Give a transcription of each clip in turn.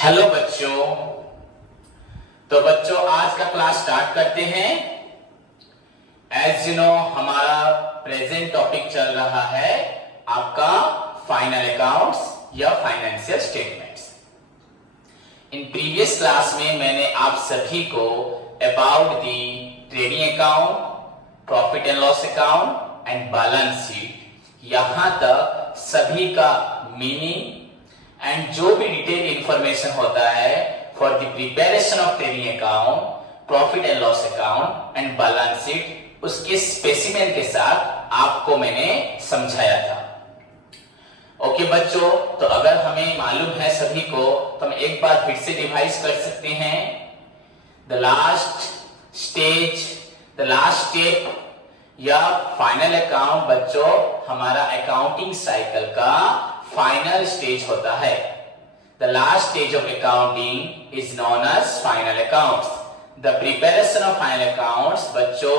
Hello बच्चों। तो बच्चों आज का क्लास स्टार्ट करते हैं। एज यू नो हमारा प्रेजेंट टॉपिक चल रहा है आपका फाइनल अकाउंट्स या financial statements. In previous class में मैंने आप सभी को about the trading account, profit and loss account and balance sheet, यहां तक सभी का मीनिंग एंड जो भी डिटेल इंफॉर्मेशन होता है for the preparation of trading account, profit and loss account and balance sheet उसके स्पेसिमेन के साथ आपको मैंने समझाया था। ओके बच्चों, तो अगर हमें मालूम है सभी को तो हम एक बार फिर से रिवाइज कर सकते हैं। द लास्ट स्टेप या फाइनल अकाउंट बच्चों हमारा अकाउंटिंग साइकिल का फाइनल स्टेज होता है। The last stage of accounting is known as final accounts. The preparation of final accounts बच्चों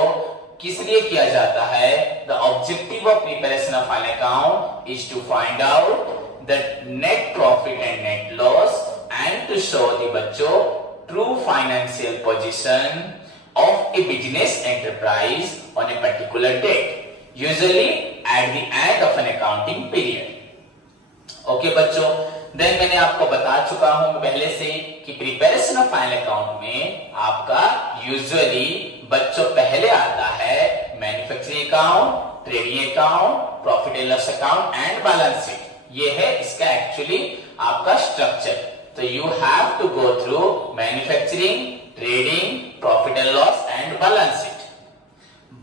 किस लिए किया जाता है? The objective of preparation of final account is to find out the net profit and net loss and to show the बच्चों true financial position of a business enterprise on a particular date, usually at the end of an accounting period. Okay बच्चों, then मैंने आपको बता चुका हूं पहले से कि प्रिपरेशन ऑफ फाइनल अकाउंट में आपका यूजुअली बच्चों पहले आता है manufacturing account, trading account, profit and loss account and balance sheet. ये है इसका एक्चुअली आपका स्ट्रक्चर। तो you have to go through manufacturing, trading, profit and loss and balance sheet.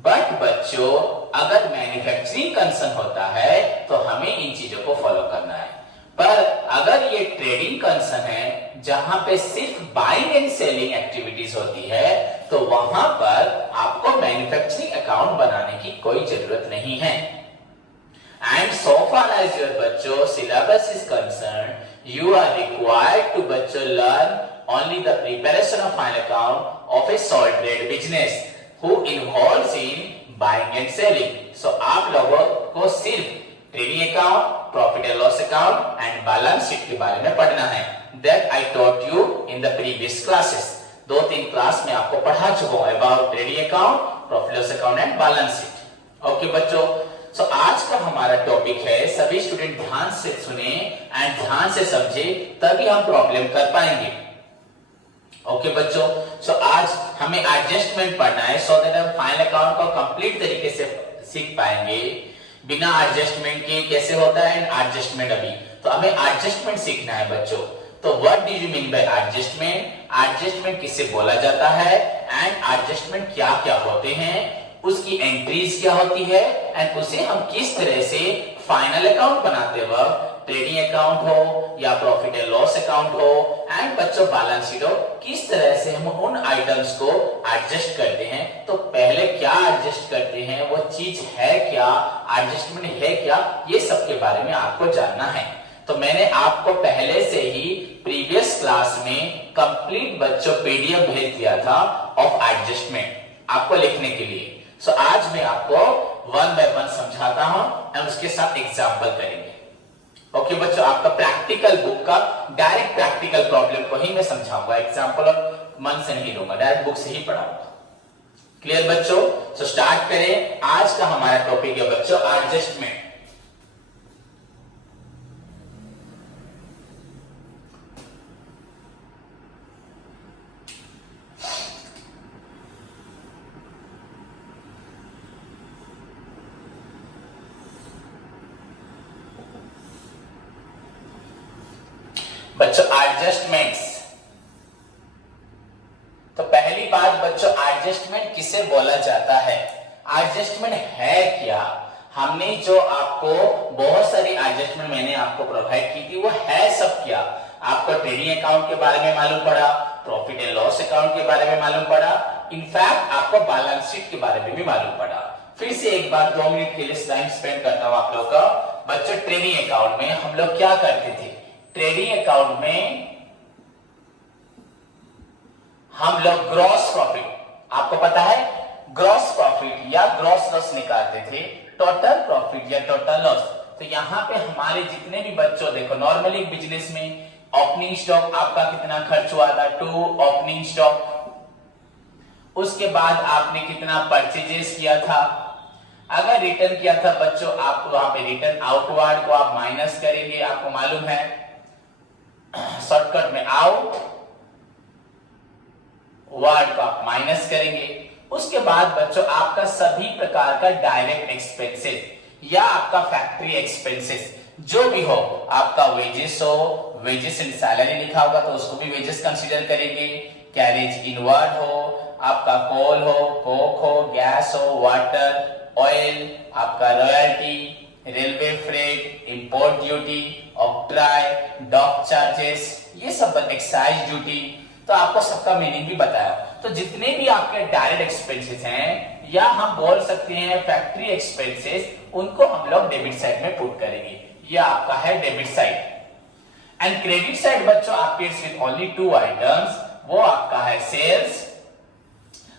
But बच्चों अगर मैन्युफैक्चरिंग कंसर्न होता है तो हमें इन चीजों को फॉलो करना है। पर अगर ये ट्रेडिंग कंसर्न है जहां पे सिर्फ बाइंग एंड सेलिंग एक्टिविटीज होती है तो वहां पर आपको मैन्युफैक्चरिंग अकाउंट बनाने की कोई जरूरत नहीं है। And so far as your बच्चों syllabus is concerned, you are required to बच्चों learn only the preparation of final account of a sole trade business who involves in buying and selling. So आप लोगों को सिर्फ trading account, profit and loss account and balance sheet के बारे में पढ़ना है। That I taught you in the previous classes. 2-3 class में आपको पढ़ा चुका हूं about trading account, profit loss account and balance sheet. Okay बच्चों, तो आज का हमारा टॉपिक है, सभी स्टूडेंट ध्यान से सुने एंड ध्यान से समझे तभी हम प्रॉब्लम कर पाएंगे। ओके बच्चों, सो आज हमें एडजस्टमेंट पढ़ना है सो दैट हम फाइनल अकाउंट को कंप्लीट तरीके से सीख पाएंगे। बिना एडजस्टमेंट के कैसे होता है एडजस्टमेंट अभी, तो हमें एडजस्टमेंट सीखना है बच्चों। तो what do you mean by adjustment? Adjustment किसे बोला जाता है एंड एडजस्टमेंट क्या क्या होते हैं, उसकी एंट्रीज क्या होती है एंड उसे हम किस तरह से फाइनल अकाउंट बनाते वक्त ट्रेडिंग अकाउंट हो या प्रॉफिट एंड लॉस अकाउंट हो एंड बच्चों बैलेंस शीट हो, किस तरह से हम उन आइटम्स को एडजस्ट करते हैं। तो पहले क्या एडजस्ट करते हैं, वो चीज है क्या, एडजस्टमेंट है क्या, ये सब के बारे में आपको जानना है। तो मैंने आपको पहले से ही प्रीवियस क्लास में कंप्लीट बच्चों पीडीएफ भेज दिया था ऑफ एडजस्टमेंट आपको लिखने के लिए। सो आज मैं आपको 1 बाय 1 समझाता हूं एंड उसके साथ एग्जांपल करेंगे। ओके बच्चों, आपका प्रैक्टिकल बुक का डायरेक्ट प्रैक्टिकल प्रॉब्लम को ही मैं समझाऊंगा, एग्जांपल और मन से नहीं लूंगा, डायरेक्ट बुक से ही पढ़ाऊंगा। क्लियर बच्चों? सो स्टार्ट करें। आज का हमारा टॉपिक है बच्चों एडजस्टमेंट। बच्चों एडजस्टमेंट्स, तो पहली बात बच्चों एडजस्टमेंट किसे बोला जाता है, एडजस्टमेंट है क्या। हमने जो आपको बहुत सारी एडजस्टमेंट मैंने आपको प्रोवाइड की थी वो है सब क्या। आपको ट्रेडिंग अकाउंट के बारे में मालूम पड़ा, प्रॉफिट एंड लॉस अकाउंट के बारे में मालूम पड़ा, इनफैक्ट आपको बैलेंस शीट के बारे में भी मालूम पड़ा। फिर से एक बार 2 मिनट के लिए टाइम स्पेंड करता हूं आप लोग का। बच्चों ट्रेडिंग अकाउंट में हम लोग क्या करते थे, ट्रेडिंग अकाउंट में हम लोग ग्रॉस प्रॉफिट, आपको पता है ग्रॉस प्रॉफिट या ग्रॉस लॉस निकालते थे, टोटल प्रॉफिट या टोटल लॉस। तो यहाँ पे हमारे जितने भी बच्चों देखो नॉर्मली बिजनेस में ओपनिंग स्टॉक आपका कितना खर्च हुआ था, 2 ओपनिंग स्टॉक। उसके बाद आपने कितना परचेजेस किया था। अगर रिटर्न किया था बच्चों, आपको वहां पे रिटर्न आउटवर्ड को आप माइनस करेंगे, आपको मालूम है शॉर्टकट में आउट वर्ड को आप माइनस करेंगे। उसके बाद बच्चों आपका सभी प्रकार का डायरेक्ट एक्सपेंसेस या आपका फैक्ट्री एक्सपेंसेस जो भी हो, आपका वेजेस हो, वेजेस एंड सैलरी लिखा होगा तो उसको भी वेजेस कंसीडर करेंगे। कैरेज इनवर्ड हो, आपका कोल हो, कोक हो, गैस हो, वाटर, ऑयल, आपका royalty, railway freight, import duty, octroi, dock charges, ये सब एक्साइज ड्यूटी, तो आपको सबका मीनिंग भी बताया। तो जितने भी आपके डायरेक्ट एक्सपेंसेस हैं या हम बोल सकते हैं फैक्ट्री एक्सपेंसेस, उनको हम लोग डेबिट साइड में पुट करेंगे। ये आपका है debit side. And credit side बच्चों आपके विद ओनली 2 आइटम्स, वो आपका है सेल्स।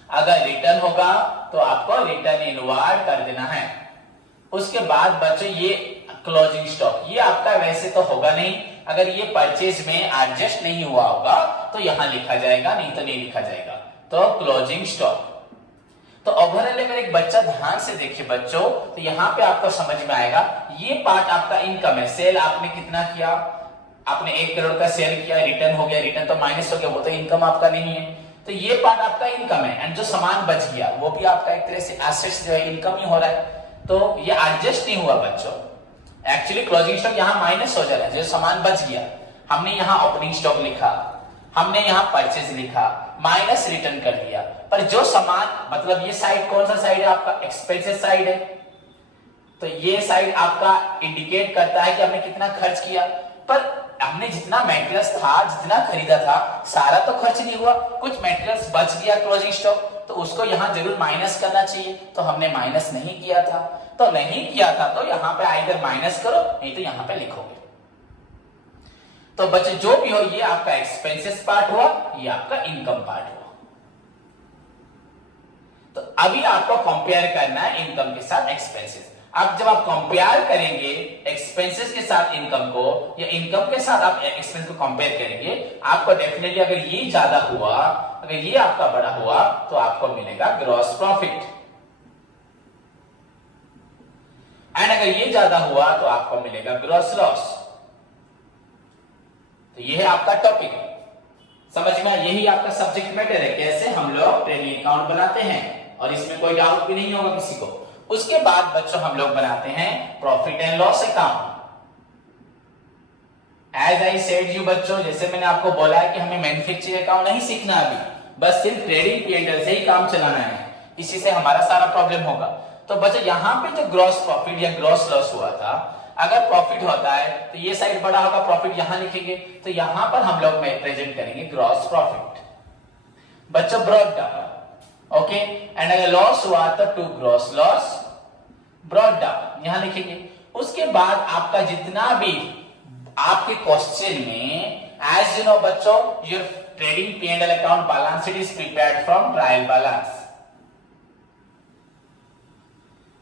अगर रिटर्न होगा तो आपको रिटर्न इनवर्ड कर देना है। उसके बाद बच्चों ये क्लोजिंग स्टॉक, ये आपका वैसे तो होगा नहीं, अगर ये परचेज में एडजस्ट नहीं हुआ होगा तो यहां लिखा जाएगा, नहीं तो नहीं लिखा जाएगा। तो क्लोजिंग स्टॉक। तो ओवरऑल अगर एक बच्चा ध्यान से देखे बच्चों, तो यहाँ पे आपको समझ में आएगा ये पार्ट आपका इनकम है। सेल आपने कितना किया, आपने 1 करोड़ का सेल किया, रिटर्न हो गया, रिटर्न तो माइनस हो गया, वो तो इनकम आपका नहीं है। तो ये पार्ट आपका इनकम है। एंड जो सामान बच गया वो भी आपका एक तरह से एसेट्स जो है इनकम ही हो रहा है। तो ये एडजस्ट नहीं हुआ बच्चों। एक्चुअली क्लोजिंग स्टॉक यहाँ माइनस हो जा रहा है, जो सामान बच गया। हमने यहाँ ओपनिंग स्टॉक लिखा, हमने यहाँ परचेज लिखा, माइनस रिटर्न कर दिया, पर जो सामान मतलब ये साइड कौन सा साइड है आपका, एक्सपेंसेस साइड है। तो ये साइड आपका इंडिकेट करता है कि हमने कितना खर्च किया, पर हमने जितना मटेरियल्स था, जितना खरीदा था, सारा तो खर्च नहीं हुआ, कुछ मटेरियल्स बच गया क्लोजिंग स्टॉक, तो उसको यहां जरूर माइनस करना चाहिए। तो हमने माइनस नहीं किया था, तो नहीं किया था तो यहां पे आइदर माइनस करो, नहीं तो यहां पे लिखोगे। तो बच्चे जो भी हो, ये आपका एक्सपेंसेस पार्ट हुआ, ये आपका इनकम पार्ट हुआ। तो अभी आपको कंपेयर करना है इनकम के साथ एक्सपेंसेस। अब जब आप कंपेयर करेंगे एक्सपेंसेस के साथ इनकम को, या इनकम के साथ आप एक्सपेंस को कंपेयर करेंगे, आपको डेफिनेटली अगर ये ज्यादा हुआ, अगर ये आपका बड़ा हुआ, तो आपको मिलेगा ग्रॉस प्रॉफिट। एंड अगर ये ज्यादा हुआ तो आपको मिलेगा ग्रॉस लॉस। तो ये है आपका टॉपिक, समझ में, यही आपका सब्जेक्ट मैटर है, कैसे हम लोग ट्रेडिंग अकाउंट बनाते हैं, और इसमें कोई डाउट भी नहीं होगा किसी को। उसके बाद बच्चों हम लोग बनाते हैं profit and loss account. As I said you बच्चों, जैसे मैंने आपको बोला है कि हमें मैन्युफैक्चरिंग अकाउंट नहीं सीखना अभी, बस सिर्फ ट्रेडिंग P&L से ही काम चलाना है, इसी से हमारा सारा प्रॉब्लम होगा। तो बच्चों यहाँ पे जो ग्रॉस प्रॉफिट या ग्रॉस लॉस हुआ था, अगर प्रॉफिट होता है तो ये साइड बड़ा होगा, प्रॉफिट यहां लिखेंगे, तो यहां पर हम लोग प्रेजेंट करेंगे ग्रॉस प्रॉफिट बच्चों, ब्रॉट डाउन। ओके, एंड अगर लॉस हुआ तो to gross loss brought down यहां लिखेंगे। उसके बाद आपका जितना भी आपके क्वेश्चन में, एज यू नो बच्चों, your trading P&L account balance sheet is prepared from trial balance.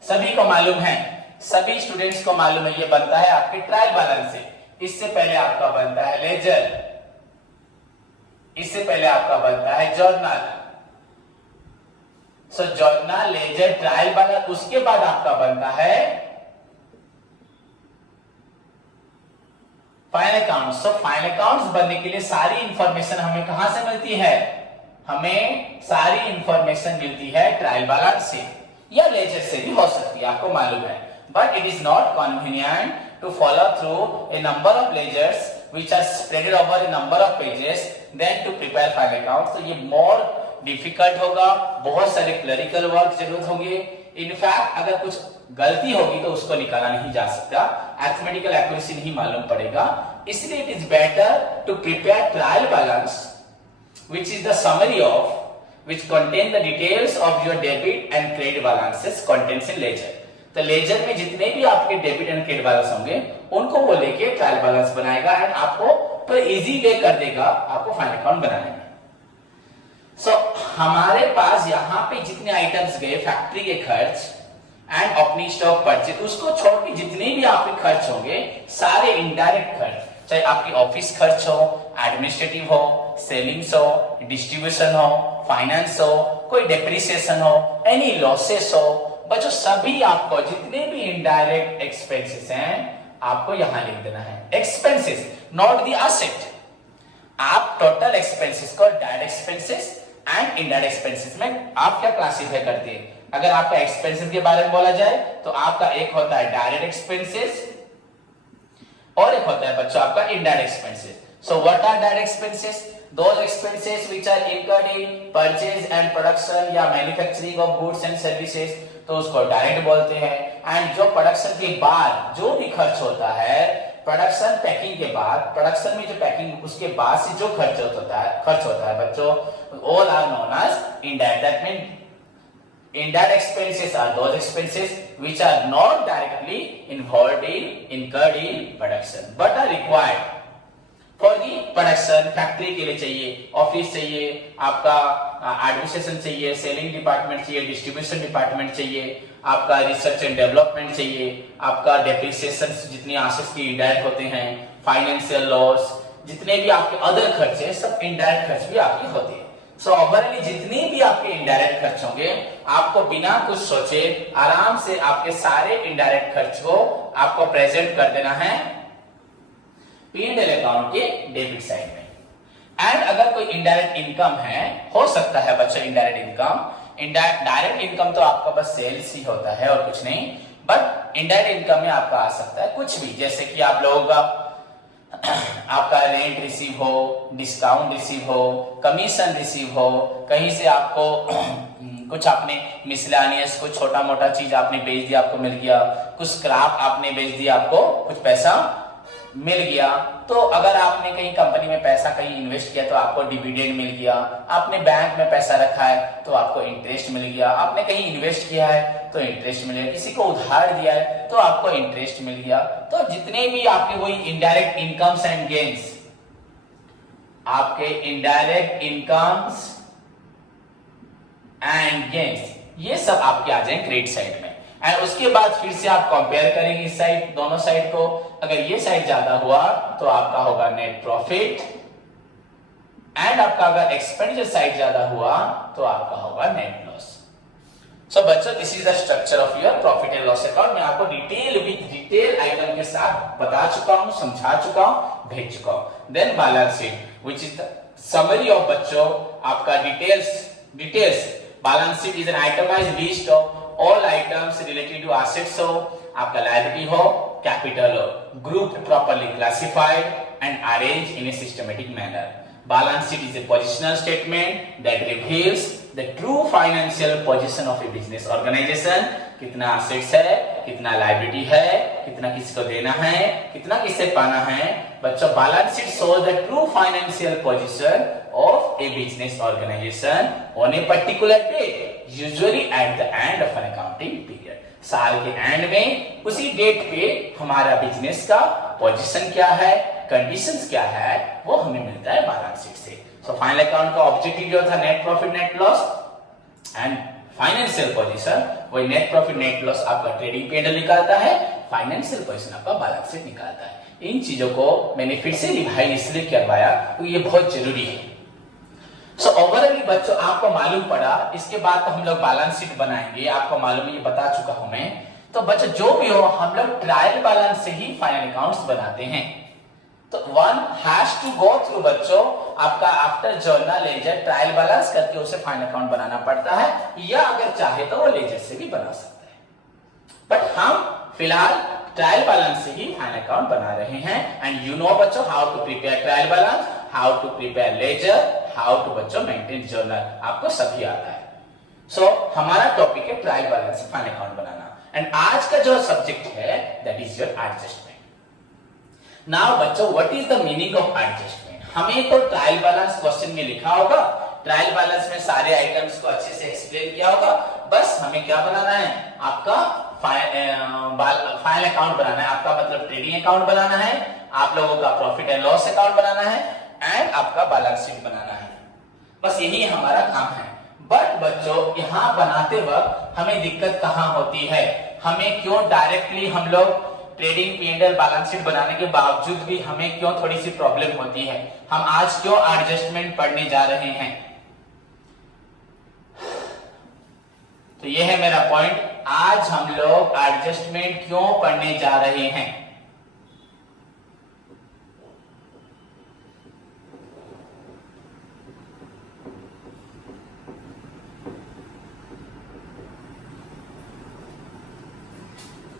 सभी को मालूम है, सभी स्टूडेंट्स को मालूम है, ये बनता है आपके ट्रायल बैलेंस से। इससे पहले आपका बनता है लेजर, इससे पहले आपका बनता है जर्नल। सो जर्नल, लेजर, ट्रायल बैलेंस, उसके बाद आपका बनता है final account. So final accounts बनने के लिए सारी इंफॉर्मेशन हमें कहां से मिलती है, हमें सारी इंफॉर्मेशन मिलती है ट्रायल बैलेंस से, या लेजर से भी हो सकती है, आपको मालूम है। But it is not convenient to follow through a number of ledgers which are spread over a number of pages than to prepare final accounts। तो ये more difficult होगा, बहुत सारे क्लरिकल वर्क जरूरत होंगे। इनफैक्ट अगर कुछ गलती होगी तो उसको निकाला नहीं जा सकता, अरिथमेटिकल एक्यूरेसी नहीं मालूम पड़ेगा। इसलिए it is better to prepare trial balance which is the summary of which contain the details of your debit and credit balances contains in ledger। तो लेजर में जितने भी आपके डेबिट एंड क्रेडिट बैलेंस होंगे उनको वो लेके ट्रायल बैलेंस बनाएगा, एंड आपको तो इजी वे कर देगा आपको फाइनल अकाउंट बनाने में। सो हमारे पास यहाँ पे जितने आइटम्स गए, फैक्ट्री के खर्च एंड ओपनिंग स्टॉक परचेज, उसको छोड़ के जितने भी आपके खर्च होंगे सारे इनडायरेक्ट खर्च, चाहे आपकी ऑफिस खर्च हो, एडमिनिस्ट्रेटिव हो, सेलिंग्स हो, डिस्ट्रीब्यूशन हो, फाइनेंस हो, कोई डेप्रिसिएशन हो, एनी लॉसेस हो, बच्चों सभी आपको जितने भी इनडायरेक्ट एक्सपेंसेस हैं आपको यहां लिख देना है। Expenses not the asset. आप टोटल एक्सपेंसेस को direct expenses and indirect expenses में आप क्या क्लासिफाई करते हैं? अगर आपका एक्सपेंसेस के बारे में बोला जाए तो आपका एक होता है डायरेक्ट एक्सपेंसेस और एक होता है बच्चों आपका indirect expenses. So what are direct expenses? Those expenses which are incurred in purchase and production या manufacturing of goods and services, तो उसको डायरेक्ट बोलते हैं। एंड जो प्रोडक्शन के बाद जो भी खर्च होता है, प्रोडक्शन पैकिंग के बाद, प्रोडक्शन में जो पैकिंग उसके बाद से जो खर्च होता है बच्चों, all are known as indirect. That mean indirect expenses are those expenses which are not directly incurred in production but are required for the production। Factory के लिए चाहिए, ऑफिस चाहिए, आपका एडमिनिस्ट्रेशन चाहिए, सेलिंग डिपार्टमेंट चाहिए, डिस्ट्रीब्यूशन डिपार्टमेंट चाहिए, आपका research and development चाहिए, आपका डेप्रिसिएशन जितने एसेट्स की इनडायरेक्ट होते हैं, फाइनेंशियल लॉस, जितने भी आपके अदर खर्च है सब इनडायरेक्ट खर्च भी आपके होते हैं। सो ओवरऑल जितने भी आपके इनडायरेक्ट खर्च होंगे आपको बिना कुछ सोचे आराम से आपके सारे इनडायरेक्ट खर्च को आपको प्रेजेंट कर देना है P&L अकाउंट के डेबिट साइड में। एंड अगर कोई इनडायरेक्ट इनकम है, हो सकता है बच्चों इनडायरेक्ट इनकम, डायरेक्ट इनकम तो आपका बस सेल्स ही होता है और कुछ नहीं, बट इनडायरेक्ट इनकम में आपका आ सकता है कुछ भी, जैसे कि आप लोगों का आपका रेंट रिसीव हो, डिस्काउंट रिसीव हो, कमीशन रिसीव हो, कहीं से आपको कुछ आपने मिसलेनियस कुछ छोटा मोटा चीज आपने बेच दिया आपको मिल गया, कुछ स्क्रैप आपने बेच दिया आपको कुछ पैसा मिल गया। तो अगर आपने कहीं कंपनी में पैसा कहीं इन्वेस्ट किया तो आपको डिविडेंड मिल गया, आपने बैंक में पैसा रखा है तो आपको इंटरेस्ट मिल गया, आपने कहीं इन्वेस्ट किया है तो इंटरेस्ट मिल गया, किसी को उधार दिया है तो आपको इंटरेस्ट मिल गया। तो जितने भी आपके वही इनडायरेक्ट इनकम्स एंड गेन्स, आपके इनडायरेक्ट इनकम्स एंड गेन्स ये सब आपके आ जाए क्रेडिट साइड में। एंड उसके बाद फिर से आप कंपेयर करेंगे इस साइड दोनों साइड को, अगर ये साइड ज्यादा हुआ तो आपका होगा नेट प्रॉफिट, एंड आपका अगर एक्सपेंडिचर साइड ज्यादा हुआ तो आपका होगा नेट लॉस। सो बच्चों this is the structure of your profit and loss account. मैं आपको डिटेल आइटम के साथ बता चुका हूं, समझा चुका हूं, भेज चुका हूं। Then balance sheet which is the summary of बच्चों आपका details balance sheet is an itemised list of all items related to assets हो, आपका liability हो, capital हो, grouped properly classified and arranged in a systematic manner। Balance sheet is a positional statement that reveals the true financial position of a business organization। कितना assets है, कितना liability है, कितना किसको देना है, कितना किससे पाना है। बच्चों balance sheet shows the true financial position of a business organization on a particular date, usually at the end of an accounting period। साल के एंड में उसी डेट पे हमारा बिजनेस का पोजीशन क्या है, कंडीशंस क्या है, वो हमें मिलता है बैलेंस शीट से। सो फाइनल अकाउंट का ऑब्जेक्टिव जो था net profit net loss and financial position, वही नेट प्रॉफिट नेट लॉस आपका ट्रेडिंग P&L निकालता है, फाइनेंशियल पोजीशन आपका बैलेंस शीट निकालता है। इन चीजों को मैंने फिर से रिवाइज इसलिए करवाया क्योंकि ये बहुत जरूरी है। सो ओवरऑल बच्चों आपको मालूम पड़ा, इसके बाद तो हम लोग बैलेंस शीट बनाएंगे, आपको मालूम है ये बता चुका हूं मैं। तो बच्चों जो भी हो हम लोग ट्रायल बैलेंस से ही फाइनल अकाउंट्स बनाते हैं। तो one has to go through बच्चों आपका after journal ledger trial balance करके उसे फाइनल अकाउंट बनाना पड़ता है, या अगर चाहे तो वो लेजर से भी बना सकता है। बट हम फिलहाल ट्रायल बैलेंस से ही फाइनल अकाउंट बना रहे हैं। एंड यू नो बच्चों how to prepare trial balance, how to prepare ledger, how to बच्चों मेंटेन जर्नल, आपको सभी आता है। सो हमारा टॉपिक है ट्रायल बैलेंस से फाइनल अकाउंट बनाना। एंड आज का जो सब्जेक्ट है that is your adjustment. Now बच्चों what is the meaning of adjustment? हमें तो ट्रायल बैलेंस क्वेश्चन में लिखा होगा, ट्रायल बैलेंस में सारे आइटम्स को अच्छे से एक्सप्लेन किया होगा, बस हमें क्या बनाना है, आपका फाइनल अकाउंट बनाना है। आपका मतलब ट्रेडिंग अकाउंट बनाना है, आप लोगों का प्रॉफिट एंड लॉस अकाउंट बनाना है, एंड आपका बैलेंस शीट बनाना है। बस यही हमारा काम है। बट बच्चों यहाँ बनाते वक्त हमें दिक्कत कहाँ होती है, हमें क्यों डायरेक्टली हम लोग ट्रेडिंग P&L बैलेंस शीट बनाने के बावजूद भी हमें क्यों थोड़ी सी प्रॉब्लम होती है, हम आज क्यों एडजस्टमेंट पढ़ने जा रहे हैं। तो ये है मेरा पॉइंट, आज हम लोग एडजस्टमेंट क्यों पढ़ने जा रहे हैं।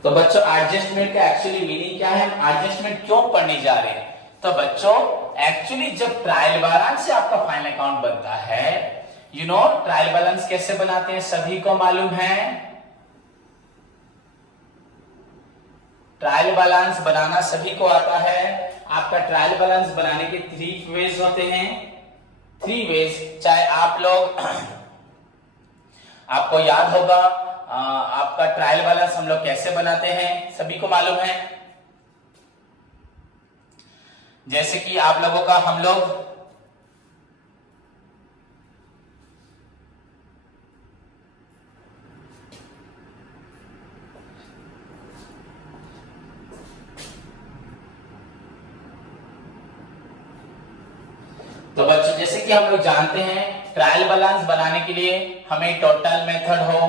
तो बच्चों एडजस्टमेंट का एक्चुअली मीनिंग क्या है, हम एडजस्टमेंट क्यों पढ़ने जा रहे हैं। तो बच्चों एक्चुअली जब ट्रायल बैलेंस से आपका फाइनल अकाउंट बनता है, ट्रायल बैलेंस कैसे बनाते हैं सभी को मालूम है। ट्रायल बैलेंस बनाना सभी को आता है। आपका ट्रायल बैलेंस बनाने के 3 वेज होते हैं, 3 वेज। चाहे आप लोग आपको याद होगा आपका ट्रायल बैलेंस हम लोग कैसे बनाते हैं सभी को मालूम है। जैसे कि आप लोगों का हम लोग तो बच्चों जैसे कि हम लोग जानते हैं ट्रायल बैलेंस बनाने के लिए हमें टोटल मेथड हो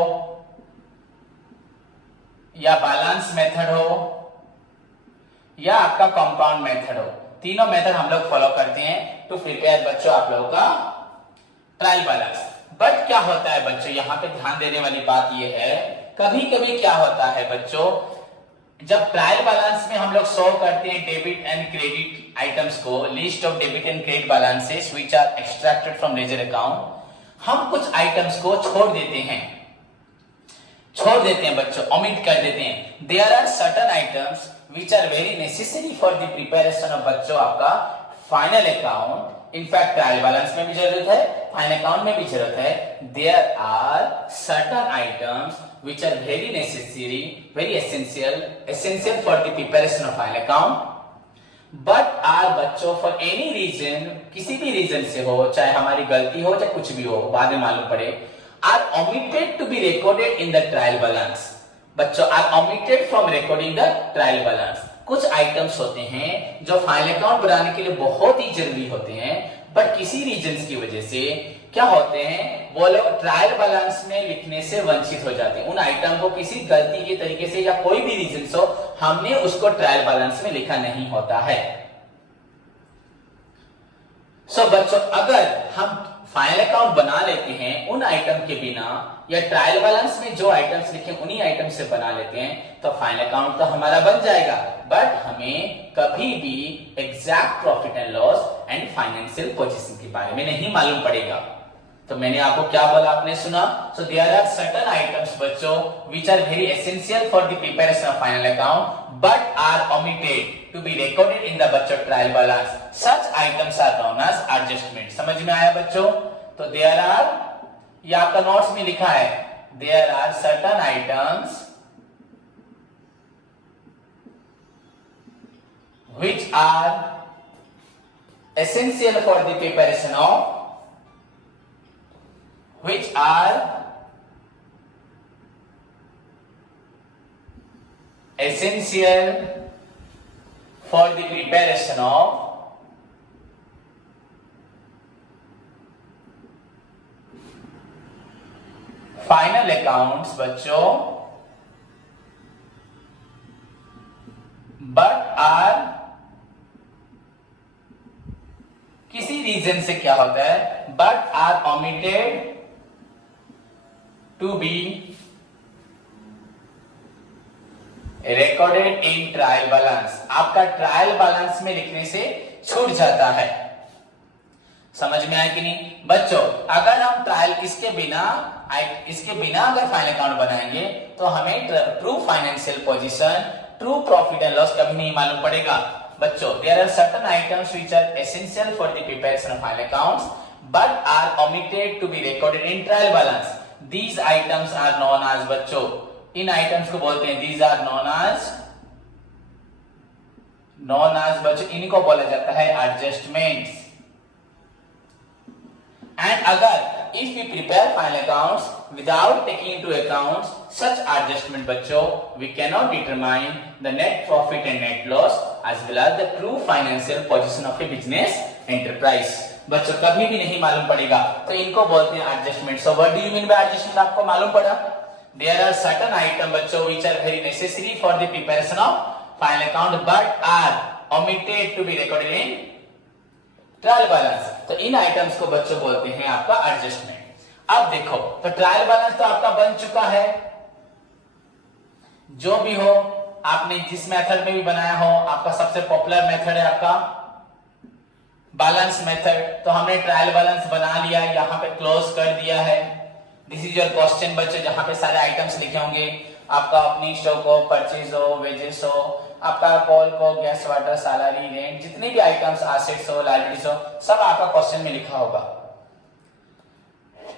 या बैलेंस मेथड हो या आपका कंपाउंड मेथड हो, तीनों मेथड हम लोग फॉलो करते हैं टू प्रिपेयर बच्चों आप लोगों का ट्रायल बैलेंस। बट क्या होता है बच्चों, यहां पे ध्यान देने वाली बात यह है, कभी कभी क्या होता है बच्चों, जब ट्रायल बैलेंस में हम लोग शो करते हैं डेबिट एंड क्रेडिट आइटम्स को, list of debit and credit balances which are extracted from ledger account, हम कुछ आइटम्स को छोड़ देते हैं बच्चों, ओमिट कर देते हैं। There are certain items which are very necessary for the preparation of बच्चों आपका final account. In fact trial balance में भी जरूरत है, फाइनल अकाउंट में भी जरूरत है। There are certain items which are very necessary, very essential for the preparation of final account, but are बच्चों for any reason, किसी भी रीजन से हो, चाहे हमारी गलती हो चाहे कुछ भी हो, बाद में मालूम पड़े, are omitted to be recorded in the trial balance। बच्चों are omitted from recording the trial balance। कुछ आइटम्स होते हैं जो फाइनल अकाउंट बनाने के लिए बहुत ही जरूरी होते हैं, बट किसी रीजन की वजह से क्या होते हैं, वो लोग ट्रायल बैलेंस में लिखने से वंचित हो जाते हैं। उन आइटम को किसी गलती के तरीके से या कोई भी रीजन हो, हमने उसको ट्रायल बैलेंस में लिखा नहीं होता है। बच्चों अगर हम फाइनल अकाउंट बना लेते हैं उन आइटम के बिना, या ट्रायल बैलेंस में जो आइटम्स लिखे उन्हीं आइटम से बना लेते हैं, तो फाइनल अकाउंट तो हमारा बन जाएगा, बट हमें कभी भी exact profit and loss and financial position के बारे में नहीं मालूम पड़ेगा। तो मैंने आपको क्या बोला, आपने सुना। So there are certain items बच्चों which are very essential for the preparation of final account but are omitted to be recorded in the बच्चों trial balance. Such items are known as adjustment. समझ में आया बच्चों। तो there are, ये आपका notes में लिखा है, there are certain items which are essential for the preparation of, which are essential for the preparation of final accounts बच्चों, but are किसी रीजन से क्या होता है, but are omitted to be recorded in trial balance। आपका trial balance में लिखने से छूट जाता है। समझ में आया कि नहीं बच्चों। अगर हम ट्रायल इसके बिना अगर फाइनल अकाउंट बनाएंगे तो हमें true financial position, true profit and loss कभी नहीं मालूम पड़ेगा बच्चों। There are certain items which are essential for the preparation of final accounts but are omitted to be recorded in trial balance. These items are known as बच्चों, इन items को बोलते हैं these are known as बच्चों, इनको बोला जाता है adjustments. And अगर if we prepare final accounts without taking into account such adjustment बच्चों, we cannot determine the net profit and net loss as well as the true financial position of a business enterprise. बच्चों कभी भी नहीं मालूम पड़ेगा, तो इनको बोलते हैं adjustment. So what do you mean by adjustment? आपको मालूम पड़ा? There are certain items बच्चों which are very necessary for the preparation of final account but are omitted to be recorded in trial balance. तो इन items को बच्चों बोलते हैं आपका एडजस्टमेंट. अब देखो, तो ट्रायल बैलेंस तो आपका बन चुका है. जो भी हो, आपने जिस मेथड में भी बनाया हो, आपका सबसे पॉपुलर मेथड है आपका बैलेंस मेथड. तो हमने ट्रायल बैलेंस बना लिया, यहां पे क्लोज कर दिया है. दिस इज योर क्वेश्चन बच्चों, जहां पे सारे आइटम्स लिखे होंगे. आपका अपनी स्टॉक हो, परचेज हो, वेजेस हो, आपका कॉल को, गैस, वाटर, सैलरी, रेंट, जितने भी आइटम्स, एसेट्स हो, लायबिलिटीज हो, सब आपका क्वेश्चन में लिखा होगा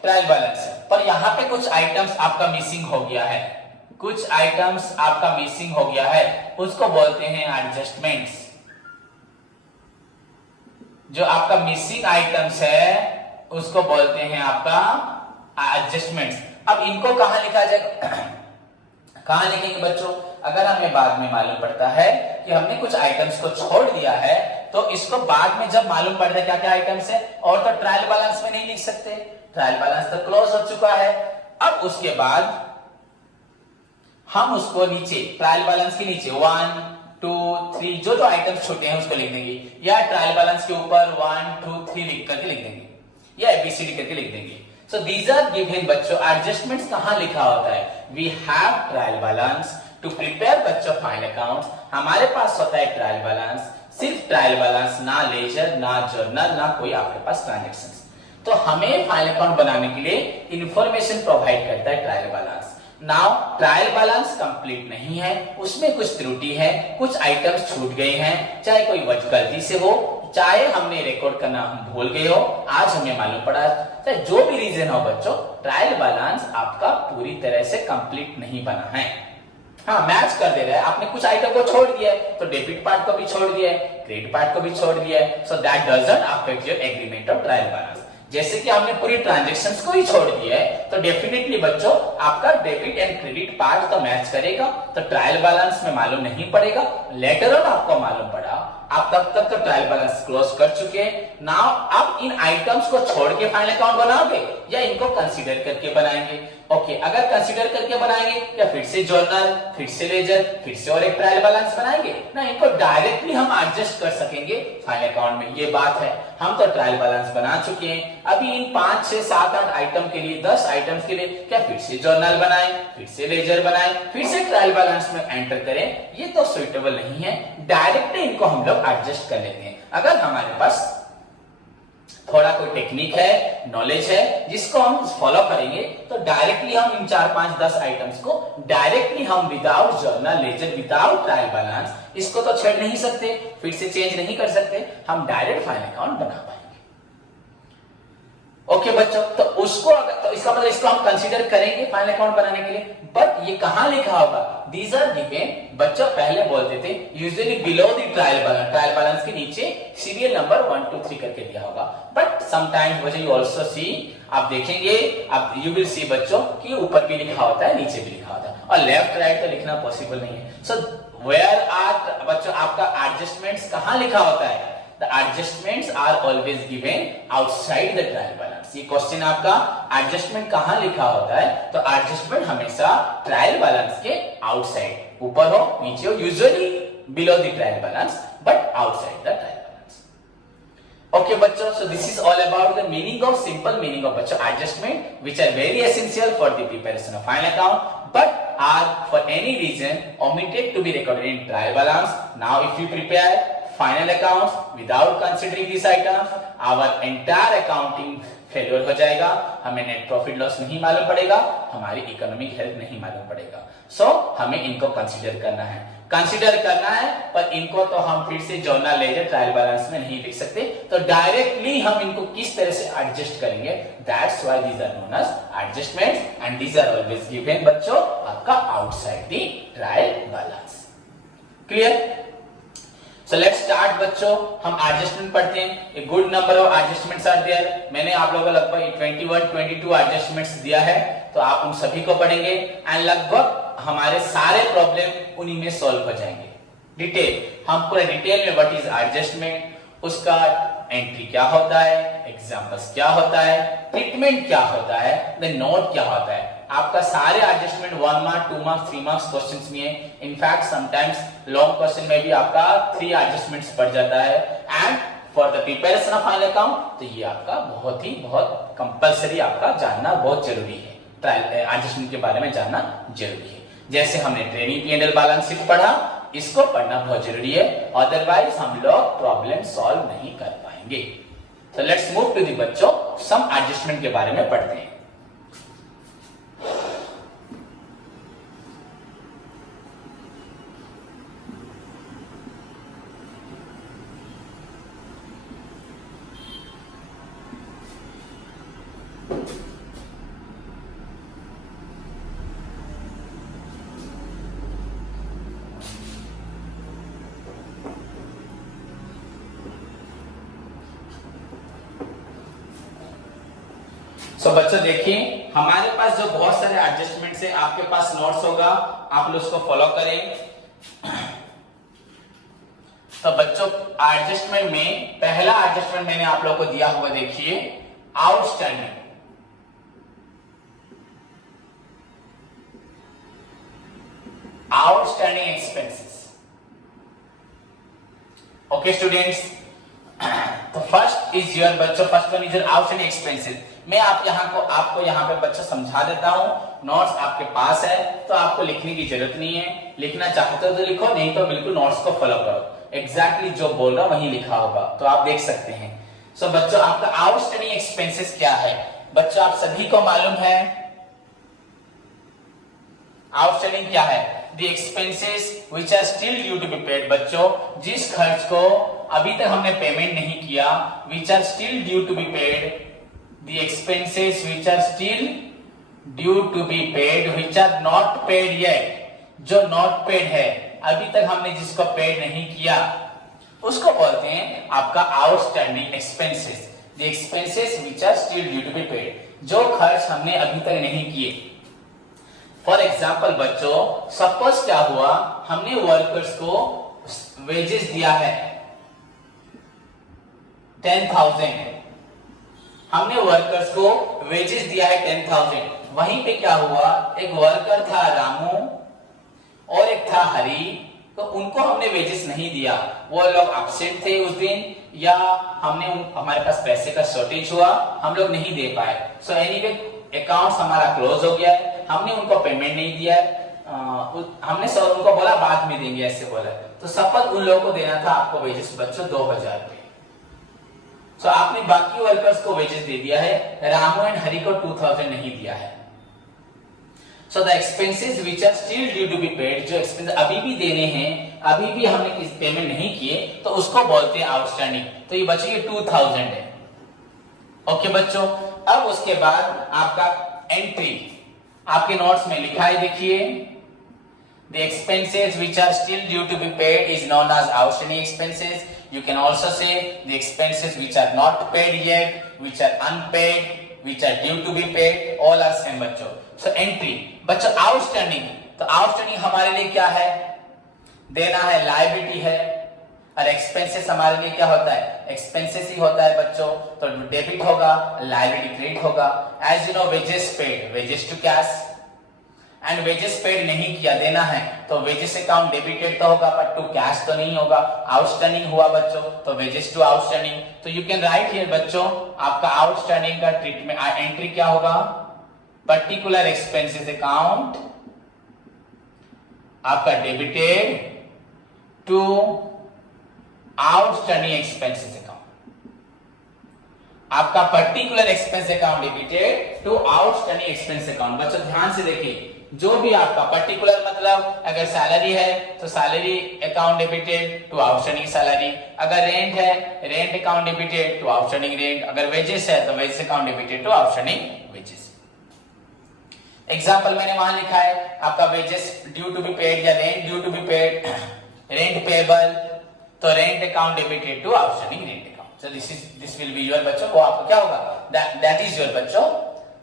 ट्रायल बैलेंस. पर यहां पे कुछ आइटम्स आपका मिसिंग हो गया है. कुछ आइटम्स आपका मिसिंग हो गया है, उसको बोलते हैं एडजस्टमेंट्स. जो आपका मिसिंग आइटम्स है उसको बोलते हैं आपका एडजस्टमेंट्स. अब इनको कहां लिखा जाएगा? कहां लिखेंगे बच्चों? अगर हमें बाद में मालूम पड़ता है कि हमने कुछ आइटम्स को छोड़ दिया है, तो इसको बाद में जब मालूम पड़ता है क्या क्या आइटम्स है, और तो ट्रायल बैलेंस में नहीं लिख सकते. ट्रायल बैलेंस तो क्लोज हो चुका है. अब उसके बाद हम उसको नीचे ट्रायल बैलेंस के नीचे 1 2 3 जो आइटम्स छूटे हैं उसको लिख देंगे, या ट्रायल बैलेंस के ऊपर 1 2 3 लिख करके लिख देंगे, या एबीसीडी करके लिख देंगे. So these are given बच्चों. एडजस्टमेंट्स कहां लिखा होता है? We have trial balance to prepare बच्चों फाइनल अकाउंट्स. हमारे पास होता है ट्रायल बैलेंस, सिर्फ ट्रायल बैलेंस, ना लेजर, ना जर्नल, ना कोई आपके पास ट्रांजैक्शंस. तो हमें फाइनल अकाउंट बनाने के लिए इंफॉर्मेशन प्रोवाइड करता है trial balance. Now trial balance complete नहीं है, उसमें कुछ त्रुटि है, कुछ आइटम्स छूट गए हैं, चाहे कोई वजह गलती से हो, चाहे हमने रिकॉर्ड करना हम भूल गए हो, आज हमें मालूम पड़ा, चाहे जो भी रीजन हो बच्चों, ट्रायल बैलेंस आपका पूरी तरह से कंप्लीट नहीं बना है. हाँ, मैच कर दे रहा है. आपने कुछ आइटम को छोड़ दिया है, तो डेबिट पार्ट को भी छोड़ दिया है, क्रेडिट पार्ट को भी छोड़ दिया है. So that doesn't affect your agreement of trial balance. जैसे कि हमने पूरी ट्रांजैक्शंस को ही छोड़ दिया है, तो डेफिनेटली बच्चों आपका डेबिट एंड क्रेडिट पार्ट तो मैच करेगा, तो ट्रायल बैलेंस में मालूम नहीं पड़ेगा. लेटर ऑन आपको मालूम पड़ा, आप तब तक तो ट्रायल बैलेंस क्लोज कर चुके हैं. नाउ आप इन आइटम्स को छोड़ के फाइनल अकाउंट बनाओगे या इनको कंसीडर करके बनाएंगे? ओके, अगर कंसीडर करके बनाएंगे क्या फिर से जर्नल, फिर से लेजर, फिर से और एक ट्रायल बैलेंस बनाएंगे? ना, इनको डायरेक्टली हम एडजस्ट कर सकेंगे फाइनल अकाउंट में. ये बात है, हम तो ट्रायल बैलेंस बना चुके हैं. अभी इन 5 6 7 8 आइटम के लिए, 10 आइटम्स के लिए क्या फिर से जर्नल बनाएं, फिर से लेजर बनाएं, फिर से ट्रायल बैलेंस में एंटर करें? ये तो सुइटेबल नहीं है. डायरेक्टली इनको हम लोग एडजस्ट कर लेते हैं. अगर हमारे पास थोड़ा कोई टेक्निक है, नॉलेज है, जिसको हम फॉलो करेंगे, तो डायरेक्टली हम इन 4 5 10 आइटम्स को डायरेक्टली हम without journal, ledger, without trial balance, इसको तो छेड़ नहीं सकते, फिर से चेंज नहीं कर सकते. हम डायरेक्ट फाइनल अकाउंट बना पाएंगे. ओके बच्चों, तो उसको तो इसका मतलब इसको हम कंसीडर करेंगे फाइनल अकाउंट बनाने के लिए. बट ये कहां लिखा होगा? दीज आर गिवन बच्चों, पहले बोलते थे usually below the trial balance. Trial balance के नीचे सीरियल नंबर 1 2 3 करके दिया होगा. बट समटाइम्स बच्चों यू आल्सो सी, आप देखेंगे, आप यू विल सी बच्चों कि ऊपर भी लिखा होता है, नीचे भी लिखा होता है, और लेफ्ट राइट तो लिखना पॉसिबल नहीं है. सो वेयर आर बच्चों आपका एडजस्टमेंट्स कहां लिखा होता है? The adjustments are always given outside the trial balance. ये क्वेश्चन आपका एडजस्टमेंट कहां लिखा होता है? तो एडजस्टमेंट हमेशा ट्रायल बैलेंस के आउटसाइड, ऊपर हो नीचे हो, usually below the trial balance but outside the trial balance. Okay बच्चों, so this is all about the meaning of, simple meaning of बच्चों adjustment which are very essential for the preparation of final account but are for any reason omitted to be recorded in trial balance. Now if you prepare final accounts without considering this item, our entire accounting failure हो जाएगा. हमें net profit loss नहीं मालूम पड़ेगा, हमारी economic health नहीं मालूम पड़ेगा. सो हमें इनको कंसीडर करना है, पर इनको तो हम फिर से जर्नल, लेजर, ट्रायल बैलेंस में नहीं लिख सकते. तो डायरेक्टली हम इनको किस तरह से एडजस्ट करेंगे? That's why these are known as adjustments and these are always given बच्चों आपका outside the trial balance. Clear? So let's start बच्चों, हम एडजस्टमेंट पढ़ते हैं। A good number of adjustments are there. मैंने आप लोगों को लगभग 21 22 एडजस्टमेंट्स दिया है, तो आप उन सभी को पढ़ेंगे एंड लगभग हमारे सारे प्रॉब्लम उन्हीं में सॉल्व हो जाएंगे। डिटेल, हम पूरा डिटेल में व्हाट इज एडजस्टमेंट, उसका एंट्री क्या होता है, एग्जांपल्स क्या होता है, ट्रीटमेंट क्या होता है, देन नोट क्या होता है। आपका सारे adjustment 1 mark 2 mark 3 marks questions में है। इनफैक्ट समटाइम्स लॉन्ग क्वेश्चन में भी आपका 3 एडजस्टमेंट्स पड़ जाता है। And for the preparation of final account तो ये आपका बहुत कंपलसरी आपका जानना बहुत जरूरी है। ट्रायल एडजस्टमेंट के बारे में जानना जरूरी है। जैसे हमने ट्रेनिंग P&L बैलेंस शीट पढ़ा, इसको पढ़ना बहुत जरूरी है, अदरवाइज हम लोग प्रॉब्लम सॉल्व नहीं कर पाएंगे। So let's move to the बच्चों सम एडजस्टमेंट के बारे में पढ़ते हैं। बच्चों देखिए, हमारे पास जो बहुत सारे एडजस्टमेंट्स है, आपके पास नोट्स होगा, आप लोग उसको फॉलो करें। तो बच्चों एडजस्टमेंट में पहला एडजस्टमेंट मैंने आप लोग को दिया हुआ, देखिए outstanding. Outstanding expenses. Okay students, तो फर्स्ट इज योर बच्चों, first one is your outstanding expenses. मैं आपको यहाँ पे बच्चा समझा देता हूँ। नोट्स आपके पास है तो आपको लिखने की जरूरत नहीं है। लिखना चाहते हो तो लिखो, नहीं तो बिल्कुल नोट्स को फॉलो करो। एग्जैक्टली जो बोल रहा हूं वही लिखा होगा, तो आप देख सकते हैं। सो बच्चों आपका आउटस्टैंडिंग एक्सपेंसेस क्या है? बच्चों आप सभी को मालूम है आउटस्टैंडिंग क्या है? The expenses which are still due to be paid. बच्चों जिस खर्च को अभी तक हमने पेमेंट नहीं किया, which are still due to be paid, the expenses which are still due to be paid, which are not paid yet, जो not paid है, अभी तक हमने जिसको पेड नहीं किया, उसको बोलते हैं आपका outstanding expenses. the expenses which are still due to be paid, जो खर्च हमने अभी तक नहीं किए। फॉर एग्जाम्पल बच्चों, सपोज क्या हुआ, हमने वर्कर्स को वेजेस दिया है 10,000, हमने वर्कर्स को वेजेस दिया है 10,000। वहीं पे क्या हुआ, एक वर्कर था रामू और एक था हरी, तो उनको हमने वेजेस नहीं दिया। वो लोग एब्सेंट थे उस दिन, या हमारे पास पैसे का शॉर्टेज हुआ, हम लोग नहीं दे पाए। सो एनीवे अकाउंट्स हमारा क्लोज हो गया है, हमने उनको पेमेंट नहीं दिया है। हमने सर उनको बोला बाद में देंगे, ऐसे बोला। तो सपोज उन लोगों को देना था आपको वेजेस बच्चों 2,000 रुपए। तो आपने बाकी वर्कर्स को वेजेस दे दिया है, रामू एंड हरी को 2,000 नहीं दिया है। So the expenses which are still due to be paid, जो एक्सपेंस अभी भी देने हैं, अभी भी हमने किस पेमेंट नहीं किए, तो उसको बोलते हैं आउटस्टैंडिंग। तो ये बच्चों ये 2,000 है। ओके बच्चों, अब उसके बाद आपका एंट्री आपके नोट्स में लिखा है, देखिए the expenses which are still due to be paid is known as outstanding expenses. You can also say the expenses which are not paid yet, which are unpaid, which are due to be paid, all are same बच्चों। So entry बच्चों outstanding, तो outstanding हमारे लिए क्या है? देना है, liability है। और एक्सपेंसेस हमारे लिए क्या होता है? एक्सपेंसेस ही होता है बच्चों। तो डेबिट होगा, लायबिलिटी क्रेडिट होगा। As you know wages paid, wages to cash, and wages paid नहीं किया, देना है, तो वेजेस अकाउंट डेबिटेड तो होगा पर टू कैश तो नहीं होगा। आउटस्टैंडिंग हुआ बच्चों, तो वेजेस टू आउटस्टैंडिंग। तो यू कैन राइट हियर बच्चों, आपका आउटस्टैंडिंग का ट्रीटमेंट एंट्री क्या होगा? पर्टिकुलर एक्सपेंसेस अकाउंट आपका debited to outstanding expenses account. आपका particular expense account debited to outstanding expense account. बच्चों ध्यान से देखिए, जो भी आपका पर्टिकुलर मतलब अगर सैलरी है तो salary account debited to outstanding salary, अगर रेंट है rent account debited to outstanding rent, अगर वेजेस है तो wages account debited to outstanding wages. Example मैंने वहां लिखा है आपका wages due to be paid या rent due to be paid, rent payable, तो rent account debited to outstanding rent account. So this will be your बच्चों, वो आपको क्या होगा, दैट इज योर बच्चों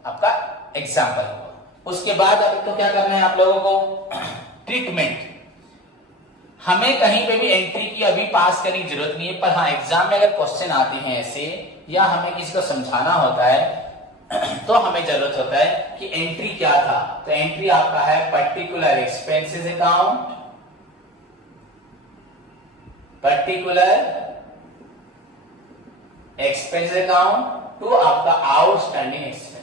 आपका एग्जाम्पल होगा। उसके बाद अब तो क्या करना है आप लोगों को, ट्रीटमेंट। हमें कहीं पे भी एंट्री की अभी पास करने की जरूरत नहीं है, पर हाँ एग्जाम में अगर क्वेश्चन आते हैं ऐसे, या हमें किसी को समझाना होता है तो हमें जरूरत होता है कि एंट्री क्या था। तो एंट्री आपका है particular expenses account, particular expense account to आपका आउटस्टैंडिंग एक्सपेंस।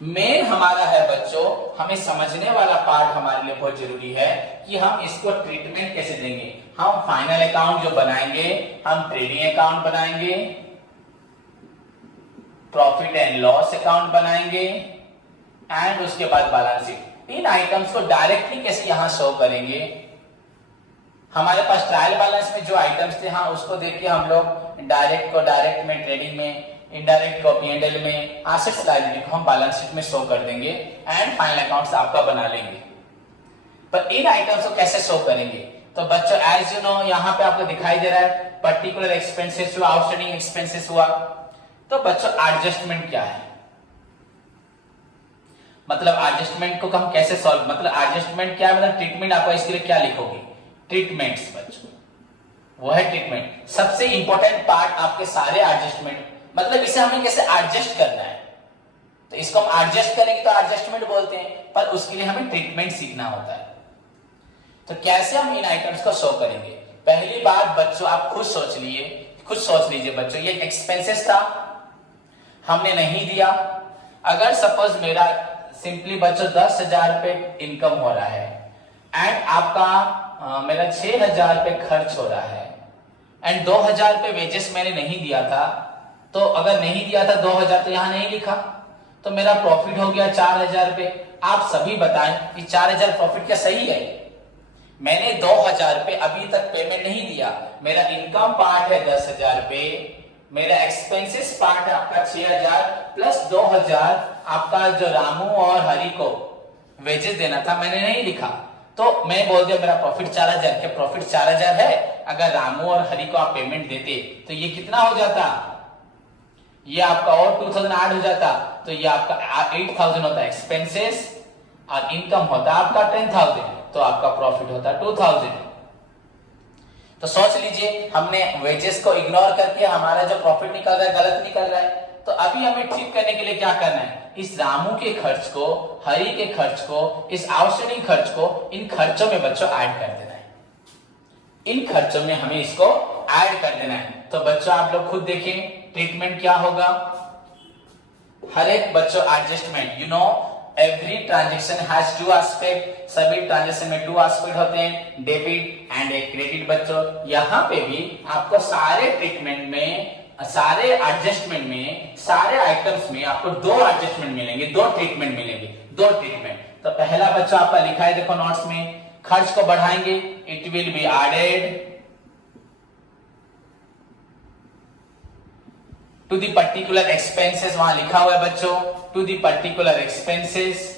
मेन हमारा है बच्चों, हमें समझने वाला पार्ट हमारे लिए बहुत जरूरी है कि हम इसको ट्रीटमेंट कैसे देंगे। हम फाइनल अकाउंट जो बनाएंगे, हम ट्रेडिंग अकाउंट बनाएंगे, प्रॉफिट एंड लॉस अकाउंट बनाएंगे, एंड उसके बाद बैलेंस शीट। इन आइटम्स को डायरेक्टली कैसे यहां शो करेंगे। हमारे पास ट्रायल बैलेंस में जो आइटम्स थे, हाँ उसको देख के हम लोग डायरेक्ट को डायरेक्ट में ट्रेडिंग में, इनडायरेक्ट को P&L में, एसेट्स लायबिलिटी को हम बैलेंस शीट में शो कर देंगे एंड फाइनल अकाउंट्स आपका बना लेंगे। पर इन आइटम्स को कैसे शो करेंगे, तो बच्चों एज यू नो यहाँ पे आपको दिखाई दे रहा है पर्टिकुलर एक्सपेंसेस हुआ, आउटस्टैंडिंग एक्सपेंसेस हुआ। तो बच्चों एडजस्टमेंट क्या है, मतलब एडजस्टमेंट को हम कैसे सॉल्व, मतलब एडजस्टमेंट क्या है, मतलब ट्रीटमेंट आपको इसके लिए क्या लिखोगे, ट्रीटमेंट्स बच्चों, वो है ट्रीटमेंट। सबसे इंपॉर्टेंट पार्ट आपके सारे एडजस्टमेंट, मतलब इसे हमें कैसे एडजस्ट करना है, तो इसको हम एडजस्ट करेंगे तो एडजस्टमेंट बोलते हैं, पर उसके लिए हमें ट्रीटमेंट सीखना होता है। तो कैसे हम इन आइटम्स को शो करेंगे। पहली बात बच्चों आप खुद सोच लीजिए बच्चों, ये एक्सपेंसेस था, हमने नहीं दिया। अगर सपोज मेरा सिंपली बच्चों 10,000 रुपए इनकम हो रहा है एंड आपका मेरा 6,000 रुपए खर्च हो रहा है एंड 2,000 रुपए वेजेस मैंने नहीं दिया था, तो अगर नहीं दिया था 2,000 तो यहां नहीं लिखा, तो मेरा प्रॉफिट हो गया 4,000 रुपए। आप सभी बताएं कि 4,000 प्रॉफिट क्या सही है। मैंने 2,000 रुपए अभी तक पेमेंट नहीं दिया, मेरा इनकम पार्ट है 10,000 रुपए, मेरा एक्सपेंसेस पार्ट है आपका 6,000 प्लस 2,000 आपका जो रामू और हरि को वेजेस देना था मैंने नहीं लिखा, तो मैं बोल दिया मेरा प्रॉफिट 4,000। क्या प्रॉफिट 4,000 है? अगर रामू और हरि को आप पेमेंट देते तो ये कितना हो जाता, ये आपका और 2,000 ऐड हो जाता, तो ये आपका 8,000 होता एक्सपेंसेस और इनकम होता आपका 10,000, तो आपका प्रॉफिट होता 2,000। तो सोच लीजिए हमने वेजेस को इग्नोर करके हमारा जो प्रॉफिट निकल रहा है गलत निकल रहा है, तो अभी हमें ठीक करने के लिए क्या करना है, इस रामू के खर्च को, हरि के खर्च को, इस आउटस्टैंडिंग खर्च को इन खर्चों में बच्चों ऐड कर देना है। इन खर्चों में हमें इसको ऐड कर देना है। तो बच्चों आप लोग खुद देखें ट्रीटमेंट क्या होगा। हर एक बच्चों adjustment, you know every transaction has to aspect, सभी ट्रांजेक्शन में 2 एस्पेक्ट होते हैं, डेबिट एंड एक क्रेडिट। बच्चों यहाँ पे भी आपको सारे ट्रीटमेंट में, सारे एडजस्टमेंट में, सारे आइटम्स में आपको 2 एडजस्टमेंट मिलेंगे, 2 ट्रीटमेंट मिलेंगे, 2 ट्रीटमेंट। तो पहला बच्चों आपका लिखा है देखो नोट्स में, खर्च को बढ़ाएंगे, it will be added to the particular expenses, वहां लिखा हुआ है बच्चों to the particular expenses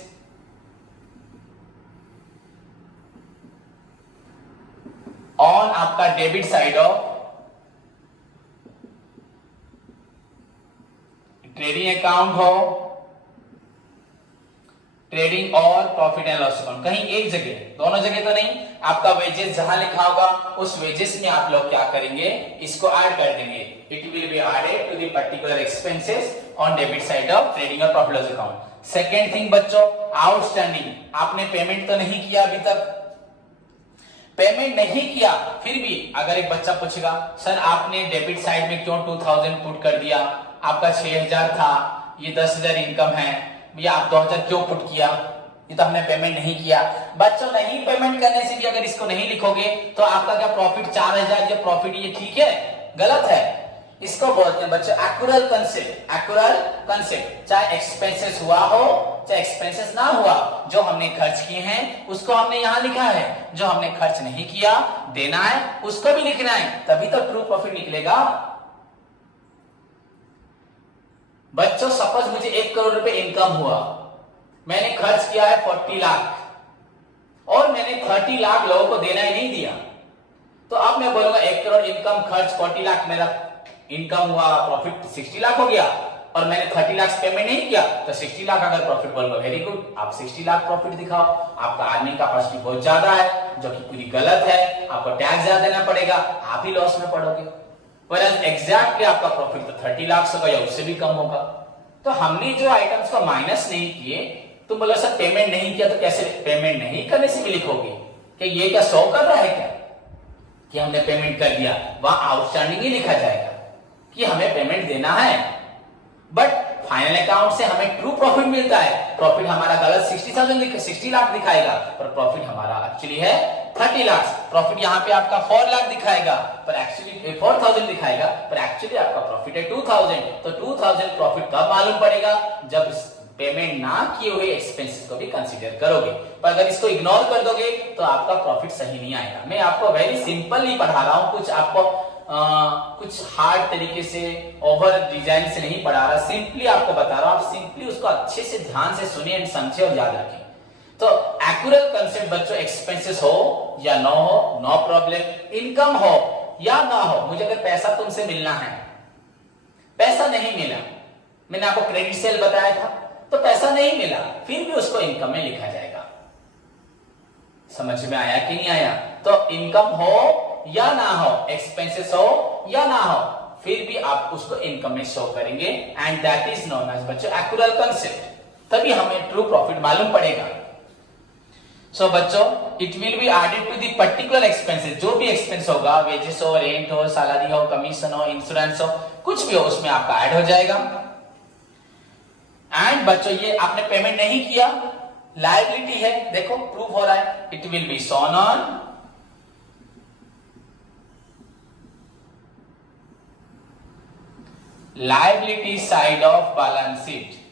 on आपका debit side of trading account हो, ट्रेडिंग और प्रॉफिट एंड लॉस अकाउंट, कहीं एक जगह, दोनों जगह तो नहीं। आपका वेजेस जहां लिखा होगा उस वेजेस में आप लोग क्या करेंगे, इसको ऐड कर देंगे। It will be added to the particular expenses on debit side of trading और profit loss account. Second thing बच्चों आउटस्टैंडिंग, आपने पेमेंट तो नहीं किया अभी तक, पेमेंट नहीं किया, फिर भी अगर एक बच्चा पूछेगा सर आपने डेबिट साइड में क्यों 2,000 पुट कर दिया, आपका 6,000 था, ये 10,000 इनकम है, भैया आप 2,000 क्यों पुट किया, ये तो हमने पेमेंट नहीं किया। बच्चों नहीं पेमेंट करने से भी अगर इसको नहीं लिखोगे तो आपका क्या प्रॉफिट 4,000 जो प्रॉफिट ये ठीक है गलत है, इसको बोलते हैं बच्चों एक्यूरल कंसेप्ट। एक्यूरल कंसेप्ट, चाहे एक्सपेंसेस हुआ हो चाहे एक्सपेंसेस ना हुआ, जो हमने खर्च किए हैं उसको हमने यहां लिखा है, जो हमने खर्च नहीं किया देना है उसको भी लिखना है, तभी तो ट्रू प्रॉफिट निकलेगा। बच्चों सपोज मुझे 1 करोड़ रुपए इनकम हुआ, मैंने खर्च किया है 40 लाख और मैंने 30 लाख लोगों को देना ही नहीं दिया, तो अब मैं बोलूंगा 1 करोड़ इनकम, खर्च 40 लाख, मेरा इनकम हुआ, प्रॉफिट 60 लाख हो गया, और मैंने 30 लाख पेमेंट नहीं किया, तो 60 लाख अगर प्रॉफिट बोलूंगा, वेरी गुड, आप 60 लाख प्रॉफिट दिखाओ। आपका अर्निंग कैपेसिटी बहुत ज्यादा है, जो कि पूरी गलत है, आपको टैक्स ज्यादा देना पड़ेगा, आप ही लॉस में पड़ोगे। वरना एग्जैक्टली आपका प्रॉफिट तो 30 लाख होगा या उससे भी कम होगा। तो हमने जो आइटम्स को माइनस नहीं किए, तुम बोलो सर पेमेंट नहीं किया, तो कैसे पेमेंट नहीं करने से भी लिखोगे कि ये क्या शो कर रहा है क्या कि हमने पेमेंट कर दिया? वहां आउटस्टैंडिंग ही लिखा जाएगा कि हमें पेमेंट देना है, बट फाइनल अकाउंट से हमें ट्रू प्रॉफिट मिलता है। प्रॉफिट हमारा गलत 60 लाख दिखाएगा, पर प्रॉफिट हमारा एक्चुअली है 30 लाख। प्रॉफिट यहाँ पे आपका 4 लाख दिखाएगा, पर एक्चुअली 4000 दिखाएगा, पर एक्चुअली आपका प्रॉफिट है 2000। तो 2000 प्रॉफिट कब मालूम पड़ेगा? जब पेमेंट ना किए हुए एक्सपेंसेस को भी कंसीडर करोगे। पर अगर इसको इग्नोर कर दोगे तो आपका प्रॉफिट सही नहीं आएगा। मैं आपको वेरी सिंपली पढ़ा रहा हूं, कुछ आपको कुछ हार्ड तरीके से, ओवर डिजाइन से नहीं पढ़ा रहा, सिंपली आपको बता रहा हूं। आप सिंपली उसको अच्छे से ध्यान से सुनिए एंड समझे और याद रखें। तो एक्यूरेट कंसेप्ट बच्चों, एक्सपेंसेस हो या ना हो, नो प्रॉब्लम। इनकम हो या ना हो, मुझे अगर पैसा तुमसे मिलना है, पैसा नहीं मिला, मैंने आपको क्रेडिट सेल बताया था, तो पैसा नहीं मिला, फिर भी उसको इनकम में लिखा जाएगा। समझ में आया कि नहीं आया? तो इनकम हो या ना हो, एक्सपेंसेस हो या ना हो, फिर भी आप उसको इनकम में शो करेंगे, and that is known as बच्चों एक्यूरेट कंसेप्ट। तभी हमें ट्रू प्रॉफिट मालूम पड़ेगा। सो बच्चों, it will be added to the particular expenses, जो भी एक्सपेंस होगा, वेजेस हो, रेंट हो, सैलरी हो, कमीशन हो, इंश्योरेंस हो, कुछ भी हो, उसमें आपका ऐड हो जाएगा। एंड बच्चों ये आपने पेमेंट नहीं किया, लायबिलिटी है, देखो प्रूफ हो रहा है, it will be shown on liability side of balance sheet.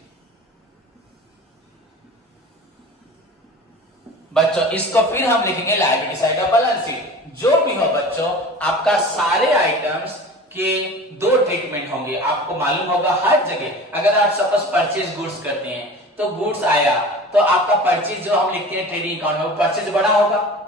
बच्चों इसको फिर हम लिखेंगे liability side of balance sheet. जो भी हो बच्चों, आपका सारे आइटम्स के दो ट्रीटमेंट होंगे, आपको मालूम होगा हर जगह। अगर आप सपोज परचेज गुड्स करते हैं, तो गुड्स आया, तो आपका परचेज जो हम लिखते हैं ट्रेडिंग अकाउंट में, वो परचेज बड़ा होगा।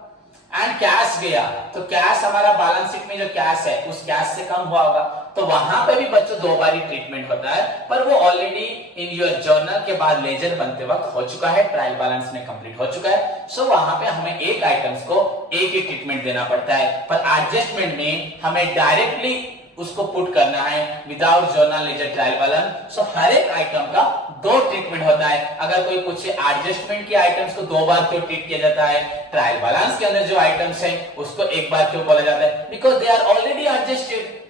एंड कैश गया, तो कैश हमारा बैलेंस शीट में जो कैश है, उस कैश से कम हुआ होगा। तो वहां पे भी बच्चों दो बारी ट्रीटमेंट होता है, पर वो ऑलरेडी इन योर जर्नल के बाद लेजर बनते वक्त हो चुका है, ट्रायल बैलेंस में कंप्लीट हो चुका है। सो वहां पे हमें एक आइटम्स को एक ही ट्रीटमेंट देना पड़ता है, पर एडजस्टमेंट में हमें डायरेक्टली उसको पुट करना है without journal ledger trial balance. So हर एक आइटम का दो ट्रीटमेंट होता है। अगर कोई पूछे एडजस्टमेंट के आइटम्स को दो बार क्यों ट्रीट किया जाता है, ट्रायल बैलेंस के अंदर जो आइटम्स हैं उसको एक बार क्यों बोला जाता है, because they are already adjusted,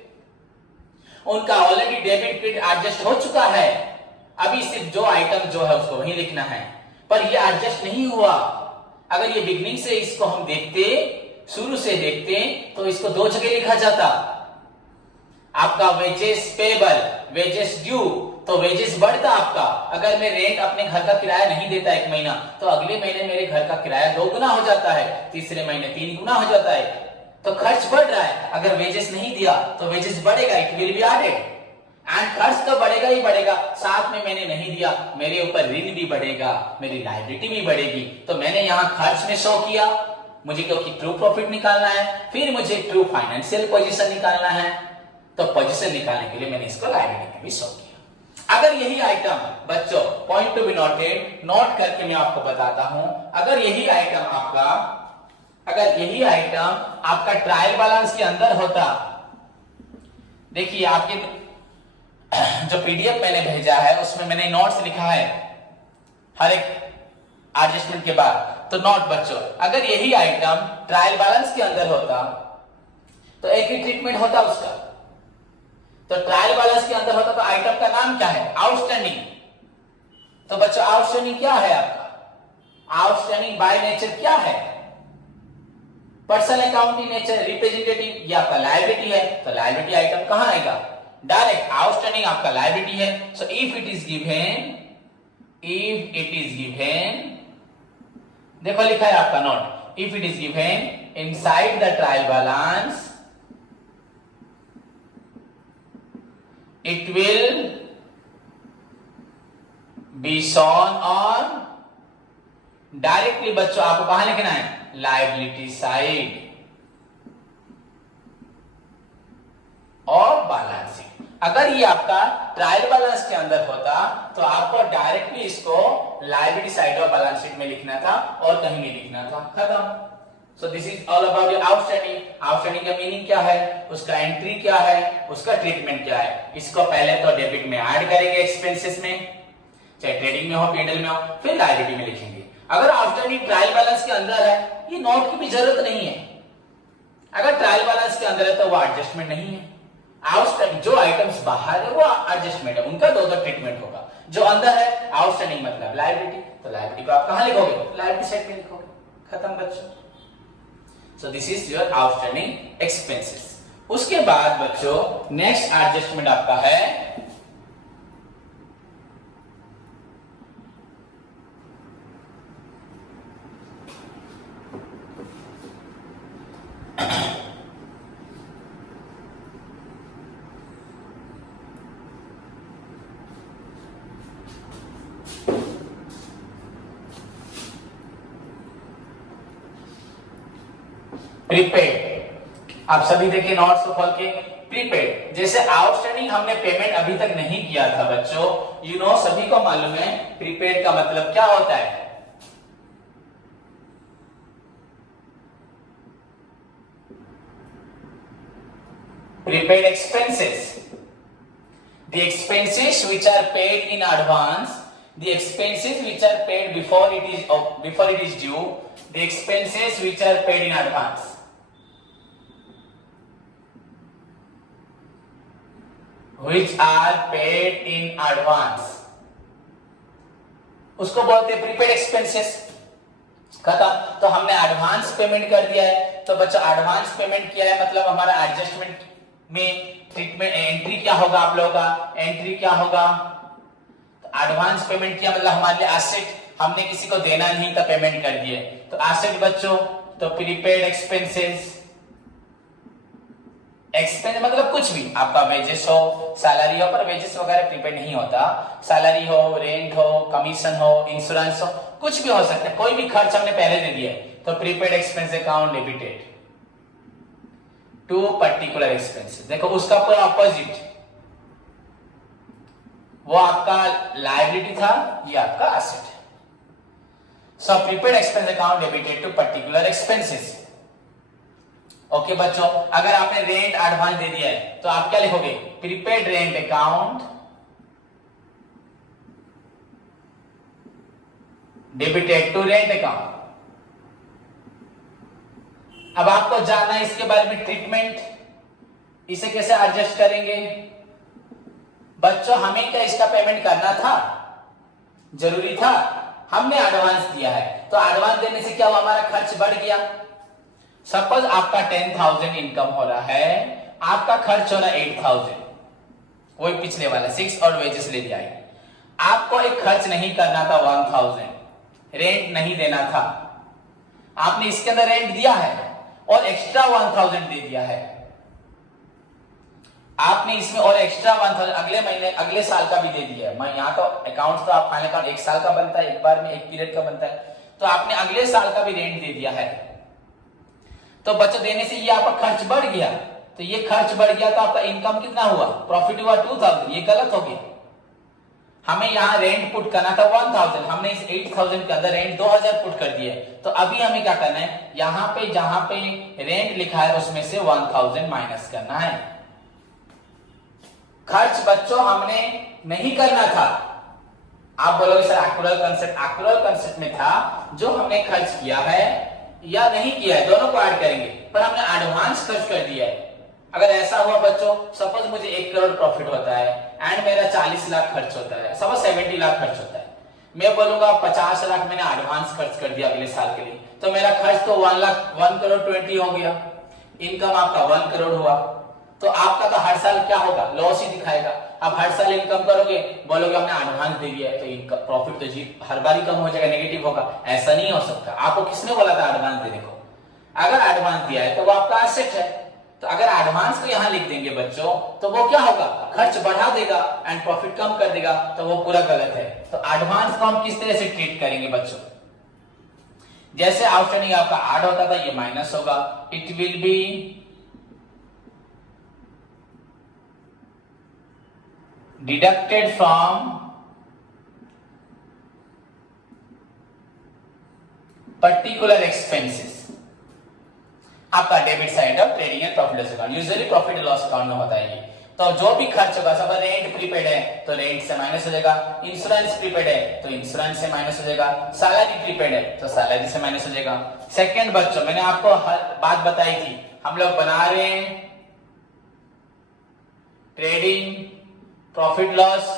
उनका ऑलरेडी डेबिट क्रेडिट एडजस्ट हो चुका है। अभी सिर्फ जो आइटम जो है उसको वही लिखना है, पर ये एडजस्ट नहीं हुआ। अगर ये बिगनिंग से इसको हम देखते, शुरू से देखते, तो इसको दो जगह लिखा जाता। आपका वेजेस पेबल, वेजेस ड्यू, तो वेजेस बढ़ता आपका। अगर मैं रेंट अपने घर का किराया नहीं देता एक महीना, तो अगले महीने मेरे घर का किराया 2 गुना हो जाता है, तीसरे महीने 3 गुना हो जाता है, तो खर्च बढ़ रहा है। अगर वेजेस नहीं दिया तो वेजेस बढ़ेगा, it will be added, and खर्च तो बढ़ेगा ही बढ़ेगा, साथ में मैंने नहीं दिया, मेरे ऊपर ऋण भी बढ़ेगा, मेरी लायबिलिटी भी बढ़ेगी। तो मैंने यहां खर्च में शो किया, मुझे क्योंकि ट्रू प्रॉफिट निकालना है, फिर मुझे ट्रू फाइनेंशियल पोजीशन निकालना है, तो पोजीशन निकालने के लिए मैंने इसको लायबिलिटी में भी शो किया। अगर यही आइटम बच्चों, point to be noted, note करके मैं आपको बताता हूं, अगर यही आइटम आपका ट्रायल बैलेंस के अंदर होता, देखिए आपके जो पीडीएफ मैंने भेजा है उसमें मैंने नोट्स लिखा है हर एक एडजस्टमेंट के बाद। तो नोट बच्चों, अगर यही आइटम ट्रायल बैलेंस के अंदर होता तो एक ही ट्रीटमेंट होता उसका। तो ट्रायल बैलेंस के अंदर होता तो आइटम का नाम क्या है, आउटस्टैंडिंग। तो बच्चों आउटस्टैंडिंग क्या है आपका, आउटस्टैंडिंग बाय नेचर क्या है, पर्सनल अकाउंटिंग नेचर, रिप्रेजेंटेटिव, ये आपका लायबिलिटी है। तो लायबिलिटी आइटम कहां आएगा, डायरेक्ट आउटस्टैंडिंग आपका लायबिलिटी है। So if it is given, देखो लिखा है आपका note, if it is given inside the trial balance, it will be shown on, directly बच्चों आपको कहां लिखना है, लायबिलिटी साइड। अगर ये आपका ट्रायल बैलेंस के अंदर होता तो आपको डायरेक्टली इसको liability side of balance sheet में लिखना था और कहीं नहीं लिखना था, खत्म। So this is all about your outstanding. Outstanding का मीनिंग क्या है, उसका एंट्री क्या है, उसका ट्रीटमेंट क्या है। इसको पहले तो डेबिट में ऐड करेंगे एक्सपेंसेस में, चाहे ट्रेडिंग में हो पीएनएल में हो, फिर लायबिलिटी में लिखेंगे। अगर आउटस्टैंडिंग ट्रायल बैलेंस के अंदर है, ये नोट की भी जरूरत नहीं है। अगर ट्रायल बैलेंस के अंदर है तो वो एडजस्टमेंट नहीं है। आउटस्टैंडिंग जो आइटम्स बाहर है वो एडजस्टमेंट है, उनका दो ट्रीटमेंट होगा। जो अंदर है आउटस्टैंडिंग मतलब लायबिलिटी, तो लायबिलिटी को आप कहां लिखोगे, लायबिलिटी साइड में लिखोगे, खत्म बच्चों। So this is your outstanding expenses. उसके बाद बच्चों नेक्स्ट एडजस्टमेंट आपका है प्रीपेड। आप सभी देखिए नोट्स को खोल के, प्रीपेड जैसे आउटस्टैंडिंग हमने पेमेंट अभी तक नहीं किया था बच्चों, यू नो सभी को मालूम है प्रीपेड का मतलब क्या होता है। Prepaid expenses, the expenses which are paid in advance, the expenses which are paid before it is due, the expenses which are paid in advance. Which are paid in advance, उसको बोलते हैं prepaid expenses. खत्म। तो हमने advance payment कर दिया है, तो बच्चों एडवांस पेमेंट किया है मतलब हमारा एडजस्टमेंट में ट्रीटमेंट एंट्री क्या होगा, आप लोगों का एंट्री क्या होगा, तो एडवांस पेमेंट किया मतलब हमारे लिए एसेट, हमने किसी को देना नहीं था, पेमेंट कर दिए, तो एसेट बच्चों। तो प्रीपेड एक्सपेंसेस, एक्सपेंस मतलब कुछ भी आपका वेजेस हो, सैलरी हो, पर वेजेस वगैरह प्रीपेड नहीं होता। सैलरी हो, रेंट हो, कमीशन हो, इंश्योरेंस हो, कुछ भी हो सकता है, कोई भी खर्च हमने पहले दे दिया है, तो prepaid expense account debited to particular expenses. देखो उसका पूरा ऑपोजिट, वो आपका लायबिलिटी था, ये आपका एसेट है। So prepaid expense account debited to particular expenses. Okay बच्चों, अगर आपने रेंट एडवांस दे दिया है तो आप क्या लिखोगे, prepaid rent account debited to rent account. अब आपको जानना है इसके बारे में ट्रीटमेंट, इसे कैसे एडजस्ट करेंगे बच्चों। हमें क्या इसका पेमेंट करना था, जरूरी था, हमने एडवांस दिया है, तो एडवांस देने से क्या हुआ, हमारा खर्च बढ़ गया। सपोज आपका 10,000 इनकम हो रहा है, आपका खर्च हो रहा है 8,000, वही पिछले वाला 6 और वेजेस ले लिया है। आपको एक खर्च नहीं करना था 1,000, रेंट नहीं देना था, आपने इसके अंदर रेंट दिया है और एक्स्ट्रा 1,000 दे दिया है। आपने इसमें और एक्स्ट्रा 1,000 अगले महीने अगले साल का भी दे दिया है। मैं यहाँ तो अकाउंट तो आप फाइनल अकाउंट एक साल का बनता है, एक बार में एक पीरियड का बनता है, तो आपने अगले साल का भी रेंट दे दिया है। तो बचत देने से ये आपका खर्च बढ़ गया, तो ये खर्च बढ़ गया तो आपका इनकम कितना हुआ, प्रॉफिट हुआ 2,000, ये गलत हो गया। हमें यहाँ रेंट पुट करना था 1,000, हमने इस 8,000 के अंदर रेंट 2,000 पुट कर दिया है। तो अभी हमें क्या करना है, यहाँ पे जहां पे रेंट लिखा है उसमें से 1,000 माइनस करना है। खर्च बच्चों हमने नहीं करना था। आप बोलोगे सर एक्चुअल कंसेप्ट में था, जो हमने खर्च किया है या नहीं किया है दोनों को ऐड करेंगे, पर हमने एडवांस खर्च कर दिया है। अगर ऐसा हुआ बच्चों, सपोज मुझे 1 करोड़ प्रॉफिट होता है एंड मेरा 40 लाख खर्च होता है, सपोज 70 लाख खर्च होता है, मैं बोलूंगा 50 लाख मैंने एडवांस खर्च कर दिया अगले साल के लिए, तो मेरा खर्च तो 1 करोड़ 20 हो गया, इनकम आपका 1 करोड़ हुआ। तो आपका तो हर साल क्या होगा, लॉस ही दिखाएगा। आप हर साल इनकम करोगे, बोलोगे हमने एडवांस दे दिया है, तो इनका प्रॉफिट तो जी हर बार ही कम हो जाएगा, नेगेटिव होगा। ऐसा नहीं हो सकता। आपको किसने बोला था एडवांस देने को? अगर एडवांस दिया है तो वो आपका एसेट है, तो अगर एडवांस को यहां लिख देंगे बच्चों, तो वो क्या होगा, खर्च बढ़ा देगा एंड प्रॉफिट कम कर देगा, तो वो पूरा गलत है। तो एडवांस को हम किस तरह से ट्रीट करेंगे बच्चों, जैसे आउटस्टैंडिंग आपका ऐड होता था, ये माइनस होगा, it will be deducted from particular expenses आपका debit side of trading and profit loss account. Usually profit loss account में होता है ये। तो जो भी खर्च होगा, सब रेंट प्रीपेड है तो रेंट से माइनस हो जाएगा, इंश्योरेंस प्रीपेड है तो इंश्योरेंस से माइनस हो जाएगा, सैलरी प्रीपेड है तो सैलरी से माइनस हो जाएगा। सेकंड बच्चों, मैंने आपको हर बात बताई थी, हम लोग बना रहे हैं ट्रेडिंग, प्रॉफिट लॉस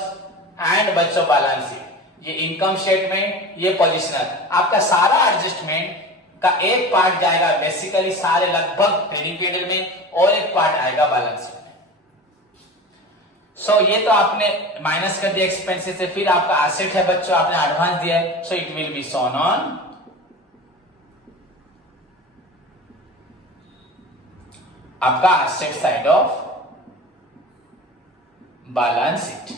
एंड बच्चों बैलेंस शीट, ये इनकम स्टेटमेंट, ये पोजिशनल, आपका सारा एडजस्टमेंट का एक पार्ट जाएगा बेसिकली सारे लगभग ट्रेडिंग पीरियड में और एक पार्ट आएगा बैलेंस शीट में। सो ये तो आपने माइनस कर दिया एक्सपेंसेस से, फिर आपका एसेट है बच्चों, आपने एडवांस दिया है, so it will be shown on आपका asset side of balance sheet.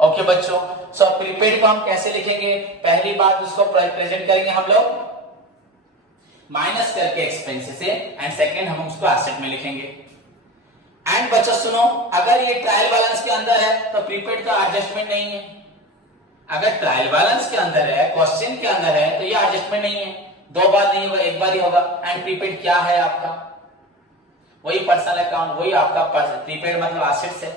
Okay बच्चों, सो प्रीपेड को हम कैसे लिखेंगे? पहली बात उसको प्रेजेंट करेंगे हम लोग माइनस करके एक्सपेंसेस से, एंड सेकंड हम उसको एसेट में लिखेंगे। एंड बच्चों सुनो, अगर ये ट्रायल बैलेंस के अंदर है तो प्रीपेड का एडजस्टमेंट नहीं है। अगर ट्रायल बैलेंस के अंदर है, क्वेश्चन के अंदर है, तो ये एडजस्टमेंट नहीं है, दो बार नहीं होगा, एक बार ही होगा। एंड प्रीपेड क्या है आपका? वही पर्सनल अकाउंट, वही आपका प्रीपेड मतलब एसेट्स है,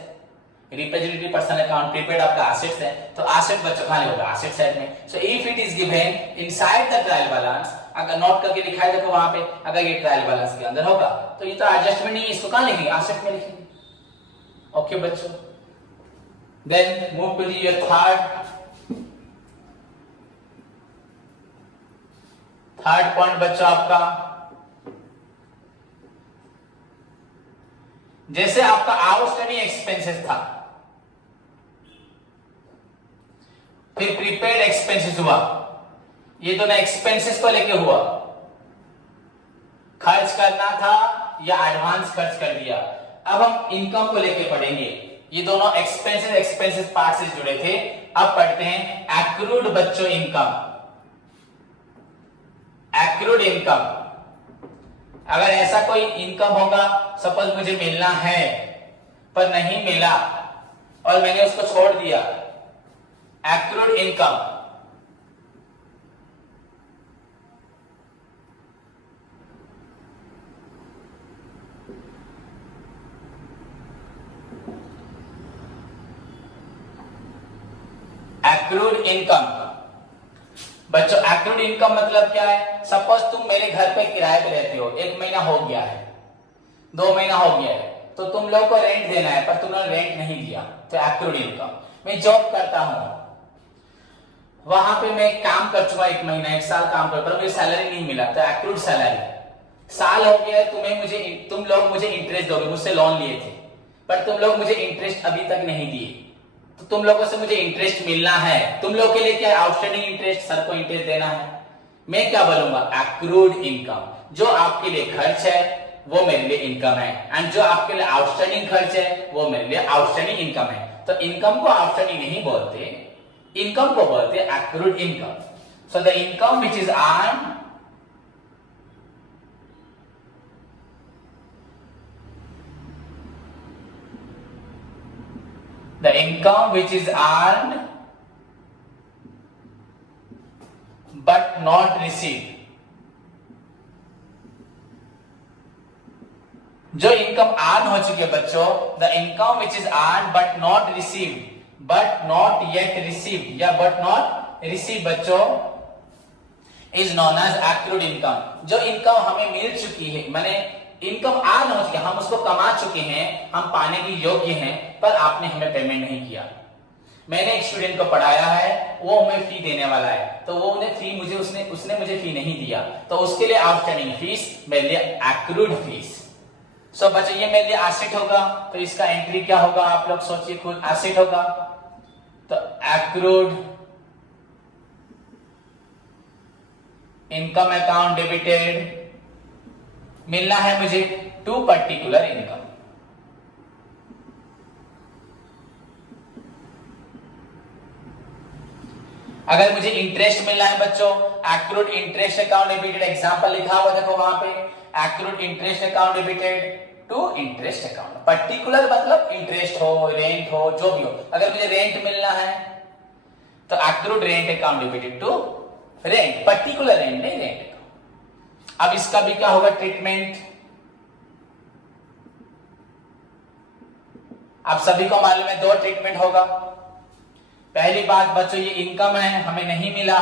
रिप्रेजेंटेटिव पर्सनल अकाउंट, प्रीपेड आपका एसेट्स है, तो एसेट बच्चों कहां होगा? एसेट साइड में। So if it is given inside the trial balance, अगर नोट करके दिखाई देखो वहां पे, अगर ये ट्रायल बैलेंस के अंदर होगा तो ये तो एडजस्टमेंट नहीं है, इसको कहां लिखेंगे? एसेट में लिखेंगे। ओके बच्चों, then move to your third point बच्चों आपका, जैसे आपका आउटस्टैंडिंग एक्सपेंसेस था, फिर प्रीपेड एक्सपेंसेस हुआ, ये दोनों एक्सपेंसेस को लेके हुआ, खर्च करना था या एडवांस खर्च कर दिया। अब हम इनकम को लेके पढ़ेंगे, ये दोनों एक्सपेंसेस पार्ट से जुड़े थे। अब पढ़ते हैं एक्रूड बच्चों इनकम। एक्रूड इनकम, अगर ऐसा कोई इनकम होगा, सपोज मुझे मिलना है पर नहीं मिला और मैंने उसको छोड़ दिया, एक्रूड इनकम। एक्रूड इनकम बच्चों, एक्रूड इनकम मतलब क्या है? सपोज तुम मेरे घर पे किराए पे रहते हो, 1 महीना हो गया है, 2 महीना हो गया है, तो तुम लोग को रेंट देना है पर तुमने रेंट नहीं दिया, तो एक्रूड इनकम। मैं जॉब करता हूं, वहां पे मैं काम कर चुका 1 महीना 1 साल काम कर, पर मुझे सैलरी नहीं मिला, तो एक्रूड सैलरी। साल हो गया है, तुम लोग मुझे इंटरेस्ट दोगे, मुझसे लोन लिए थे पर तुम लोग मुझे इंटरेस्ट अभी तक नहीं दिए, तो तुम लोगों से मुझे इंटरेस्ट मिलना है। तुम लोग के लिए क्या है? आउटस्टैंडिंग इंटरेस्ट, सर को इंटरेस्ट देना है। मैं क्या बोलूंगा? Accrued income. जो आपके लिए खर्च है वो मेरे लिए इनकम है, एंड जो आपके लिए आउटस्टैंडिंग खर्च है वो मेरे लिए आउटस्टैंडिंग इनकम है। तो इनकम को आउटस्टैंडिंग नहीं बोलते, इनकम को बोलते accrued income. So the income which is earned the income which is earned but not received, जो इनकम अर्न हो चुकी है बच्चों, the income which is earn but not received, but not yet received या but not receive बच्चों is known as accrued income. जो income हमें मिल चुकी है, मैंने इनकम अर्न हो चुकी है, हम उसको कमा चुके हैं, हम पाने के योग्य हैं, पर आपने हमें पेमेंट नहीं किया। मैंने एक स्टूडेंट को पढ़ाया है, वो हमें फी देने वाला है, तो वो उन्हें फी मुझे उसने मुझे फी नहीं दिया, तो उसके लिए आउटस्टैंडिंग फीस मेरे लिए एक्रूड फीस। सो बच्चों ये मेरे लिए एसेट होगा, तो इसका एंट्री क्या होगा? आप लोग सोचिए खुद, एसेट होगा तो एक्रूड इनकम अकाउंट डेबिटेड, मिलना है मुझे टू पर्टिकुलर इनकम। अगर मुझे इंटरेस्ट मिलना है बच्चों, accrued interest account debited, example लिखा हुआ देखो वहां पे, accrued interest account debited, to interest account. Particular मतलब इंटरेस्ट हो, रेंट हो, जो भी हो। अगर मुझे रेंट मिलना है तो accrued rent account debited to rent, particular rent नहीं, रेंट अकाउंट। अब इसका भी क्या होगा ट्रीटमेंट, आप सभी को मालूम है 2 ट्रीटमेंट होगा। पहली बात बच्चों, ये इनकम है, हमें नहीं मिला,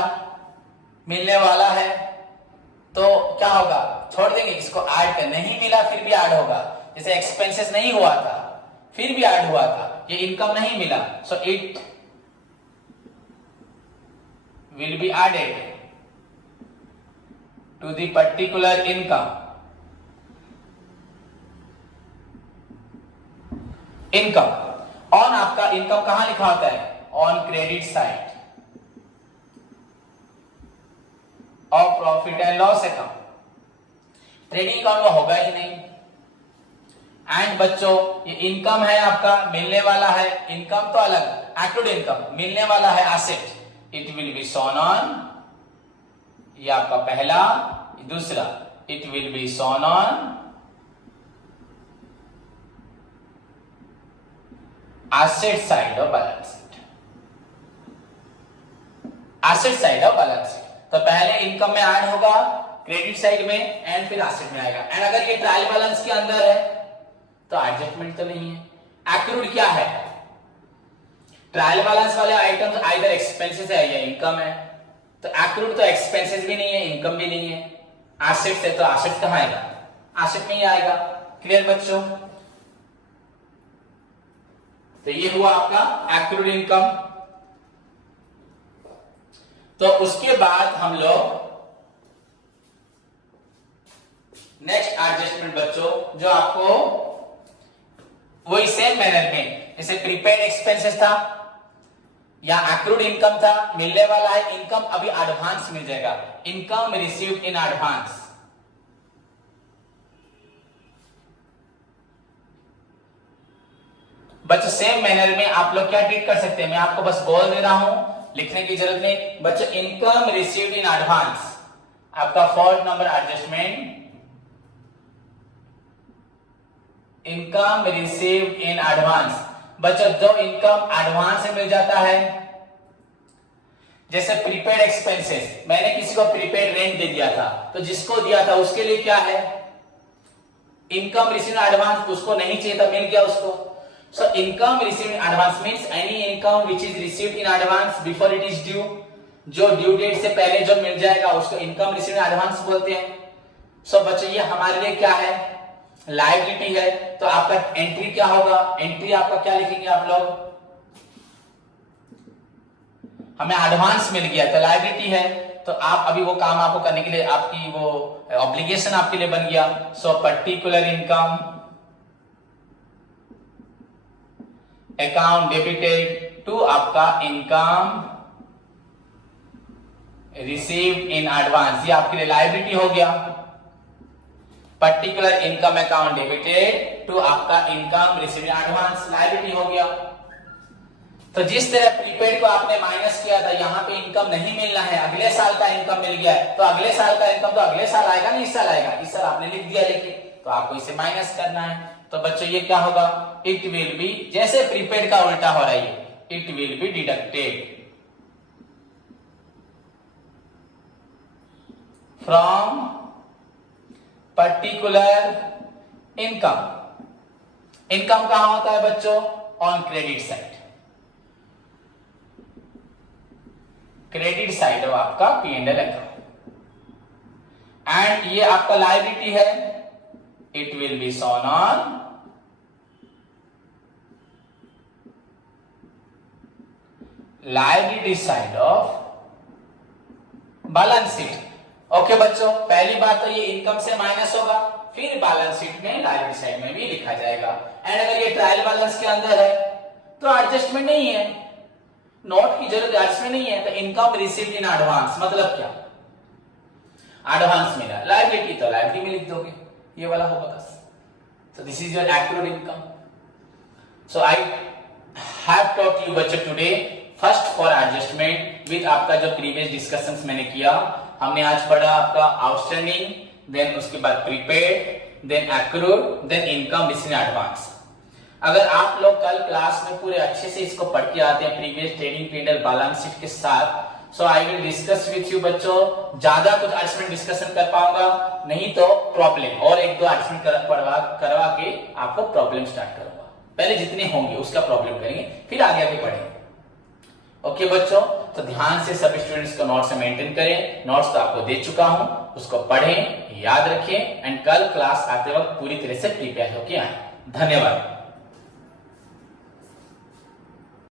मिलने वाला है, तो क्या होगा, छोड़ देंगे इसको, ऐड कर, नहीं मिला फिर भी ऐड होगा। जैसे एक्सपेंसेस नहीं हुआ था फिर भी ऐड हुआ था, ये इनकम नहीं मिला, so it will be added to the particular income. Income on, आपका इनकम कहां लिखा होता है, ऑन क्रेडिट साइड और profit and loss account. Trading account में होगा ही नहीं। एंड बच्चों ये इनकम है आपका, मिलने वाला है, इनकम तो अलग, एक्रूड इनकम, मिलने वाला है asset, it will be shown on, ये आपका पहला, दूसरा it will be shown on asset side of balance sheet, asset side of balance sheet. तो पहले इनकम में ऐड होगा क्रेडिट साइड में एंड फिर एसेट में आएगा। एंड अगर ये ट्रायल बैलेंस के अंदर है तो एडजस्टमेंट तो नहीं है। एक्रूड क्या है, ट्रायल बैलेंस वाले आइटम्स आइदर एक्सपेंसेस है या इनकम है, तो एक्रूड तो एक्सपेंसेस भी नहीं है, इनकम भी नहीं है। एसेट्स है तो एसेट कहां आएगा, एसेट में ही आएगा। क्लियर बच्चों, तो ये हुआ आपका एक्रूड इनकम। तो उसके बाद हम लोग नेक्स्ट एडजस्टमेंट बच्चों, जो आपको वही सेम मैनर में, जैसे प्रीपेड एक्सपेंसेस था या एक्रूड इनकम था, मिलने वाला है, इनकम अभी एडवांस मिल जाएगा, इनकम रिसीव्ड इन एडवांस। बच्चों सेम मैनर में आप लोग क्या ट्रीट कर सकते हैं, मैं आपको बस बोल दे रहा हूं, लिखने की जरूरत नहीं। बच्चों इनकम रिसीव्ड इन एडवांस, आपका 4th number adjustment, income received in advance. बच्चों जो इनकम एडवांस से मिल जाता है, जैसे प्रीपेड एक्सपेंसेस, मैंने किसी को प्रीपेड रेंट दे दिया था, तो जिसको दिया था उसके लिए क्या है, इनकम रिसीव्ड इन एडवांस, उसको नहीं चाहिए था, मिल गया उसको। So income received in advance means any income which is received in advance before it is due, जो ड्यू डेट से पहले जो मिल जाएगा उसको इनकम रिसीव्ड इन एडवांस बोलते हैं। सो बच्चों ये हमारे लिए क्या है, लायबिलिटी है। तो आपका एंट्री क्या होगा, एंट्री आपका क्या लिखेंगे आप लोग, हमें एडवांस मिल गया तो लायबिलिटी है, तो आप अभी वो काम आपको करने के लिए आपकी वो ऑब्लिगेशन आपके लिए बन गया। So particular income account debited to आपका इनकम रिसीव्ड इन एडवांस, ये आपके लिए लायबिलिटी हो गया। Particular income account debited to आपका income received in advance, liability हो गया। तो जिस तरह प्रीपेड को आपने माइनस किया था, यहां पे इनकम नहीं मिलना है, अगले साल का इनकम मिल गया है, तो अगले साल का इनकम तो अगले साल आएगा नहीं, इस साल आएगा, इस साल आपने लिख दिया लेके, तो आपको इसे माइनस करना है। तो बच्चों ये क्या होगा, इट विल बी, जैसे प्रीपेड का उल्टा हो रहा है, it will be deducted from particular income. Income कहां होता है बच्चों, on credit side, credit side हो आपका P&L अकाउंट। एंड ये आपका लायबिलिटी है, it will be shown on liability side of balance sheet. Okay बच्चों, पहली बात तो ये इनकम से माइनस होगा, फिर बैलेंस शीट में लायबिलिटी साइड में भी लिखा जाएगा। एंड अगर ये ट्रायल बैलेंस के अंदर है तो एडजस्टमेंट नहीं है, नोट की जरूरत, एडजस्टमेंट नहीं है। तो इनकम रिसीव्ड इन एडवांस मतलब क्या, एडवांस मिला, लायबिलिटी तो लायबिलिटी में लिख दोगे, ये वाला होगा बस। So this is your accrued income. So I have taught you बच्चों today first for adjustment with आपका जो previous discussions मैंने किया, हमने आज पढ़ा आपका आउटस्टैंडिंग, देन उसके बाद prepaid, then accrued, then income is in advance. अगर आप लोग कल क्लास में पूरे अच्छे से इसको पढ़ के आते हैं previous trading period balance sheet के साथ, so I will discuss with you बच्चों। ज्यादा कुछ आज में डिस्कशन कर पाऊंगा नहीं तो प्रॉब्लम और एक दो आज में करवा के आपको प्रॉब्लम स्टार्ट करूंगा। पहले जितने होंगे उसका प्रॉब्लम करेंगे, फिर आगे आगे पढ़ेंगे। ओके बच्चों, तो ध्यान से सब स्टूडेंट्स को नोट्स मेंटेन करें। नोट्स तो आपको दे चुका हूं, उसको पढ़ें, याद रखें एंड कल क्लास आते वक्त पूरी तरह से प्रिपेयर होके आए। धन्यवाद।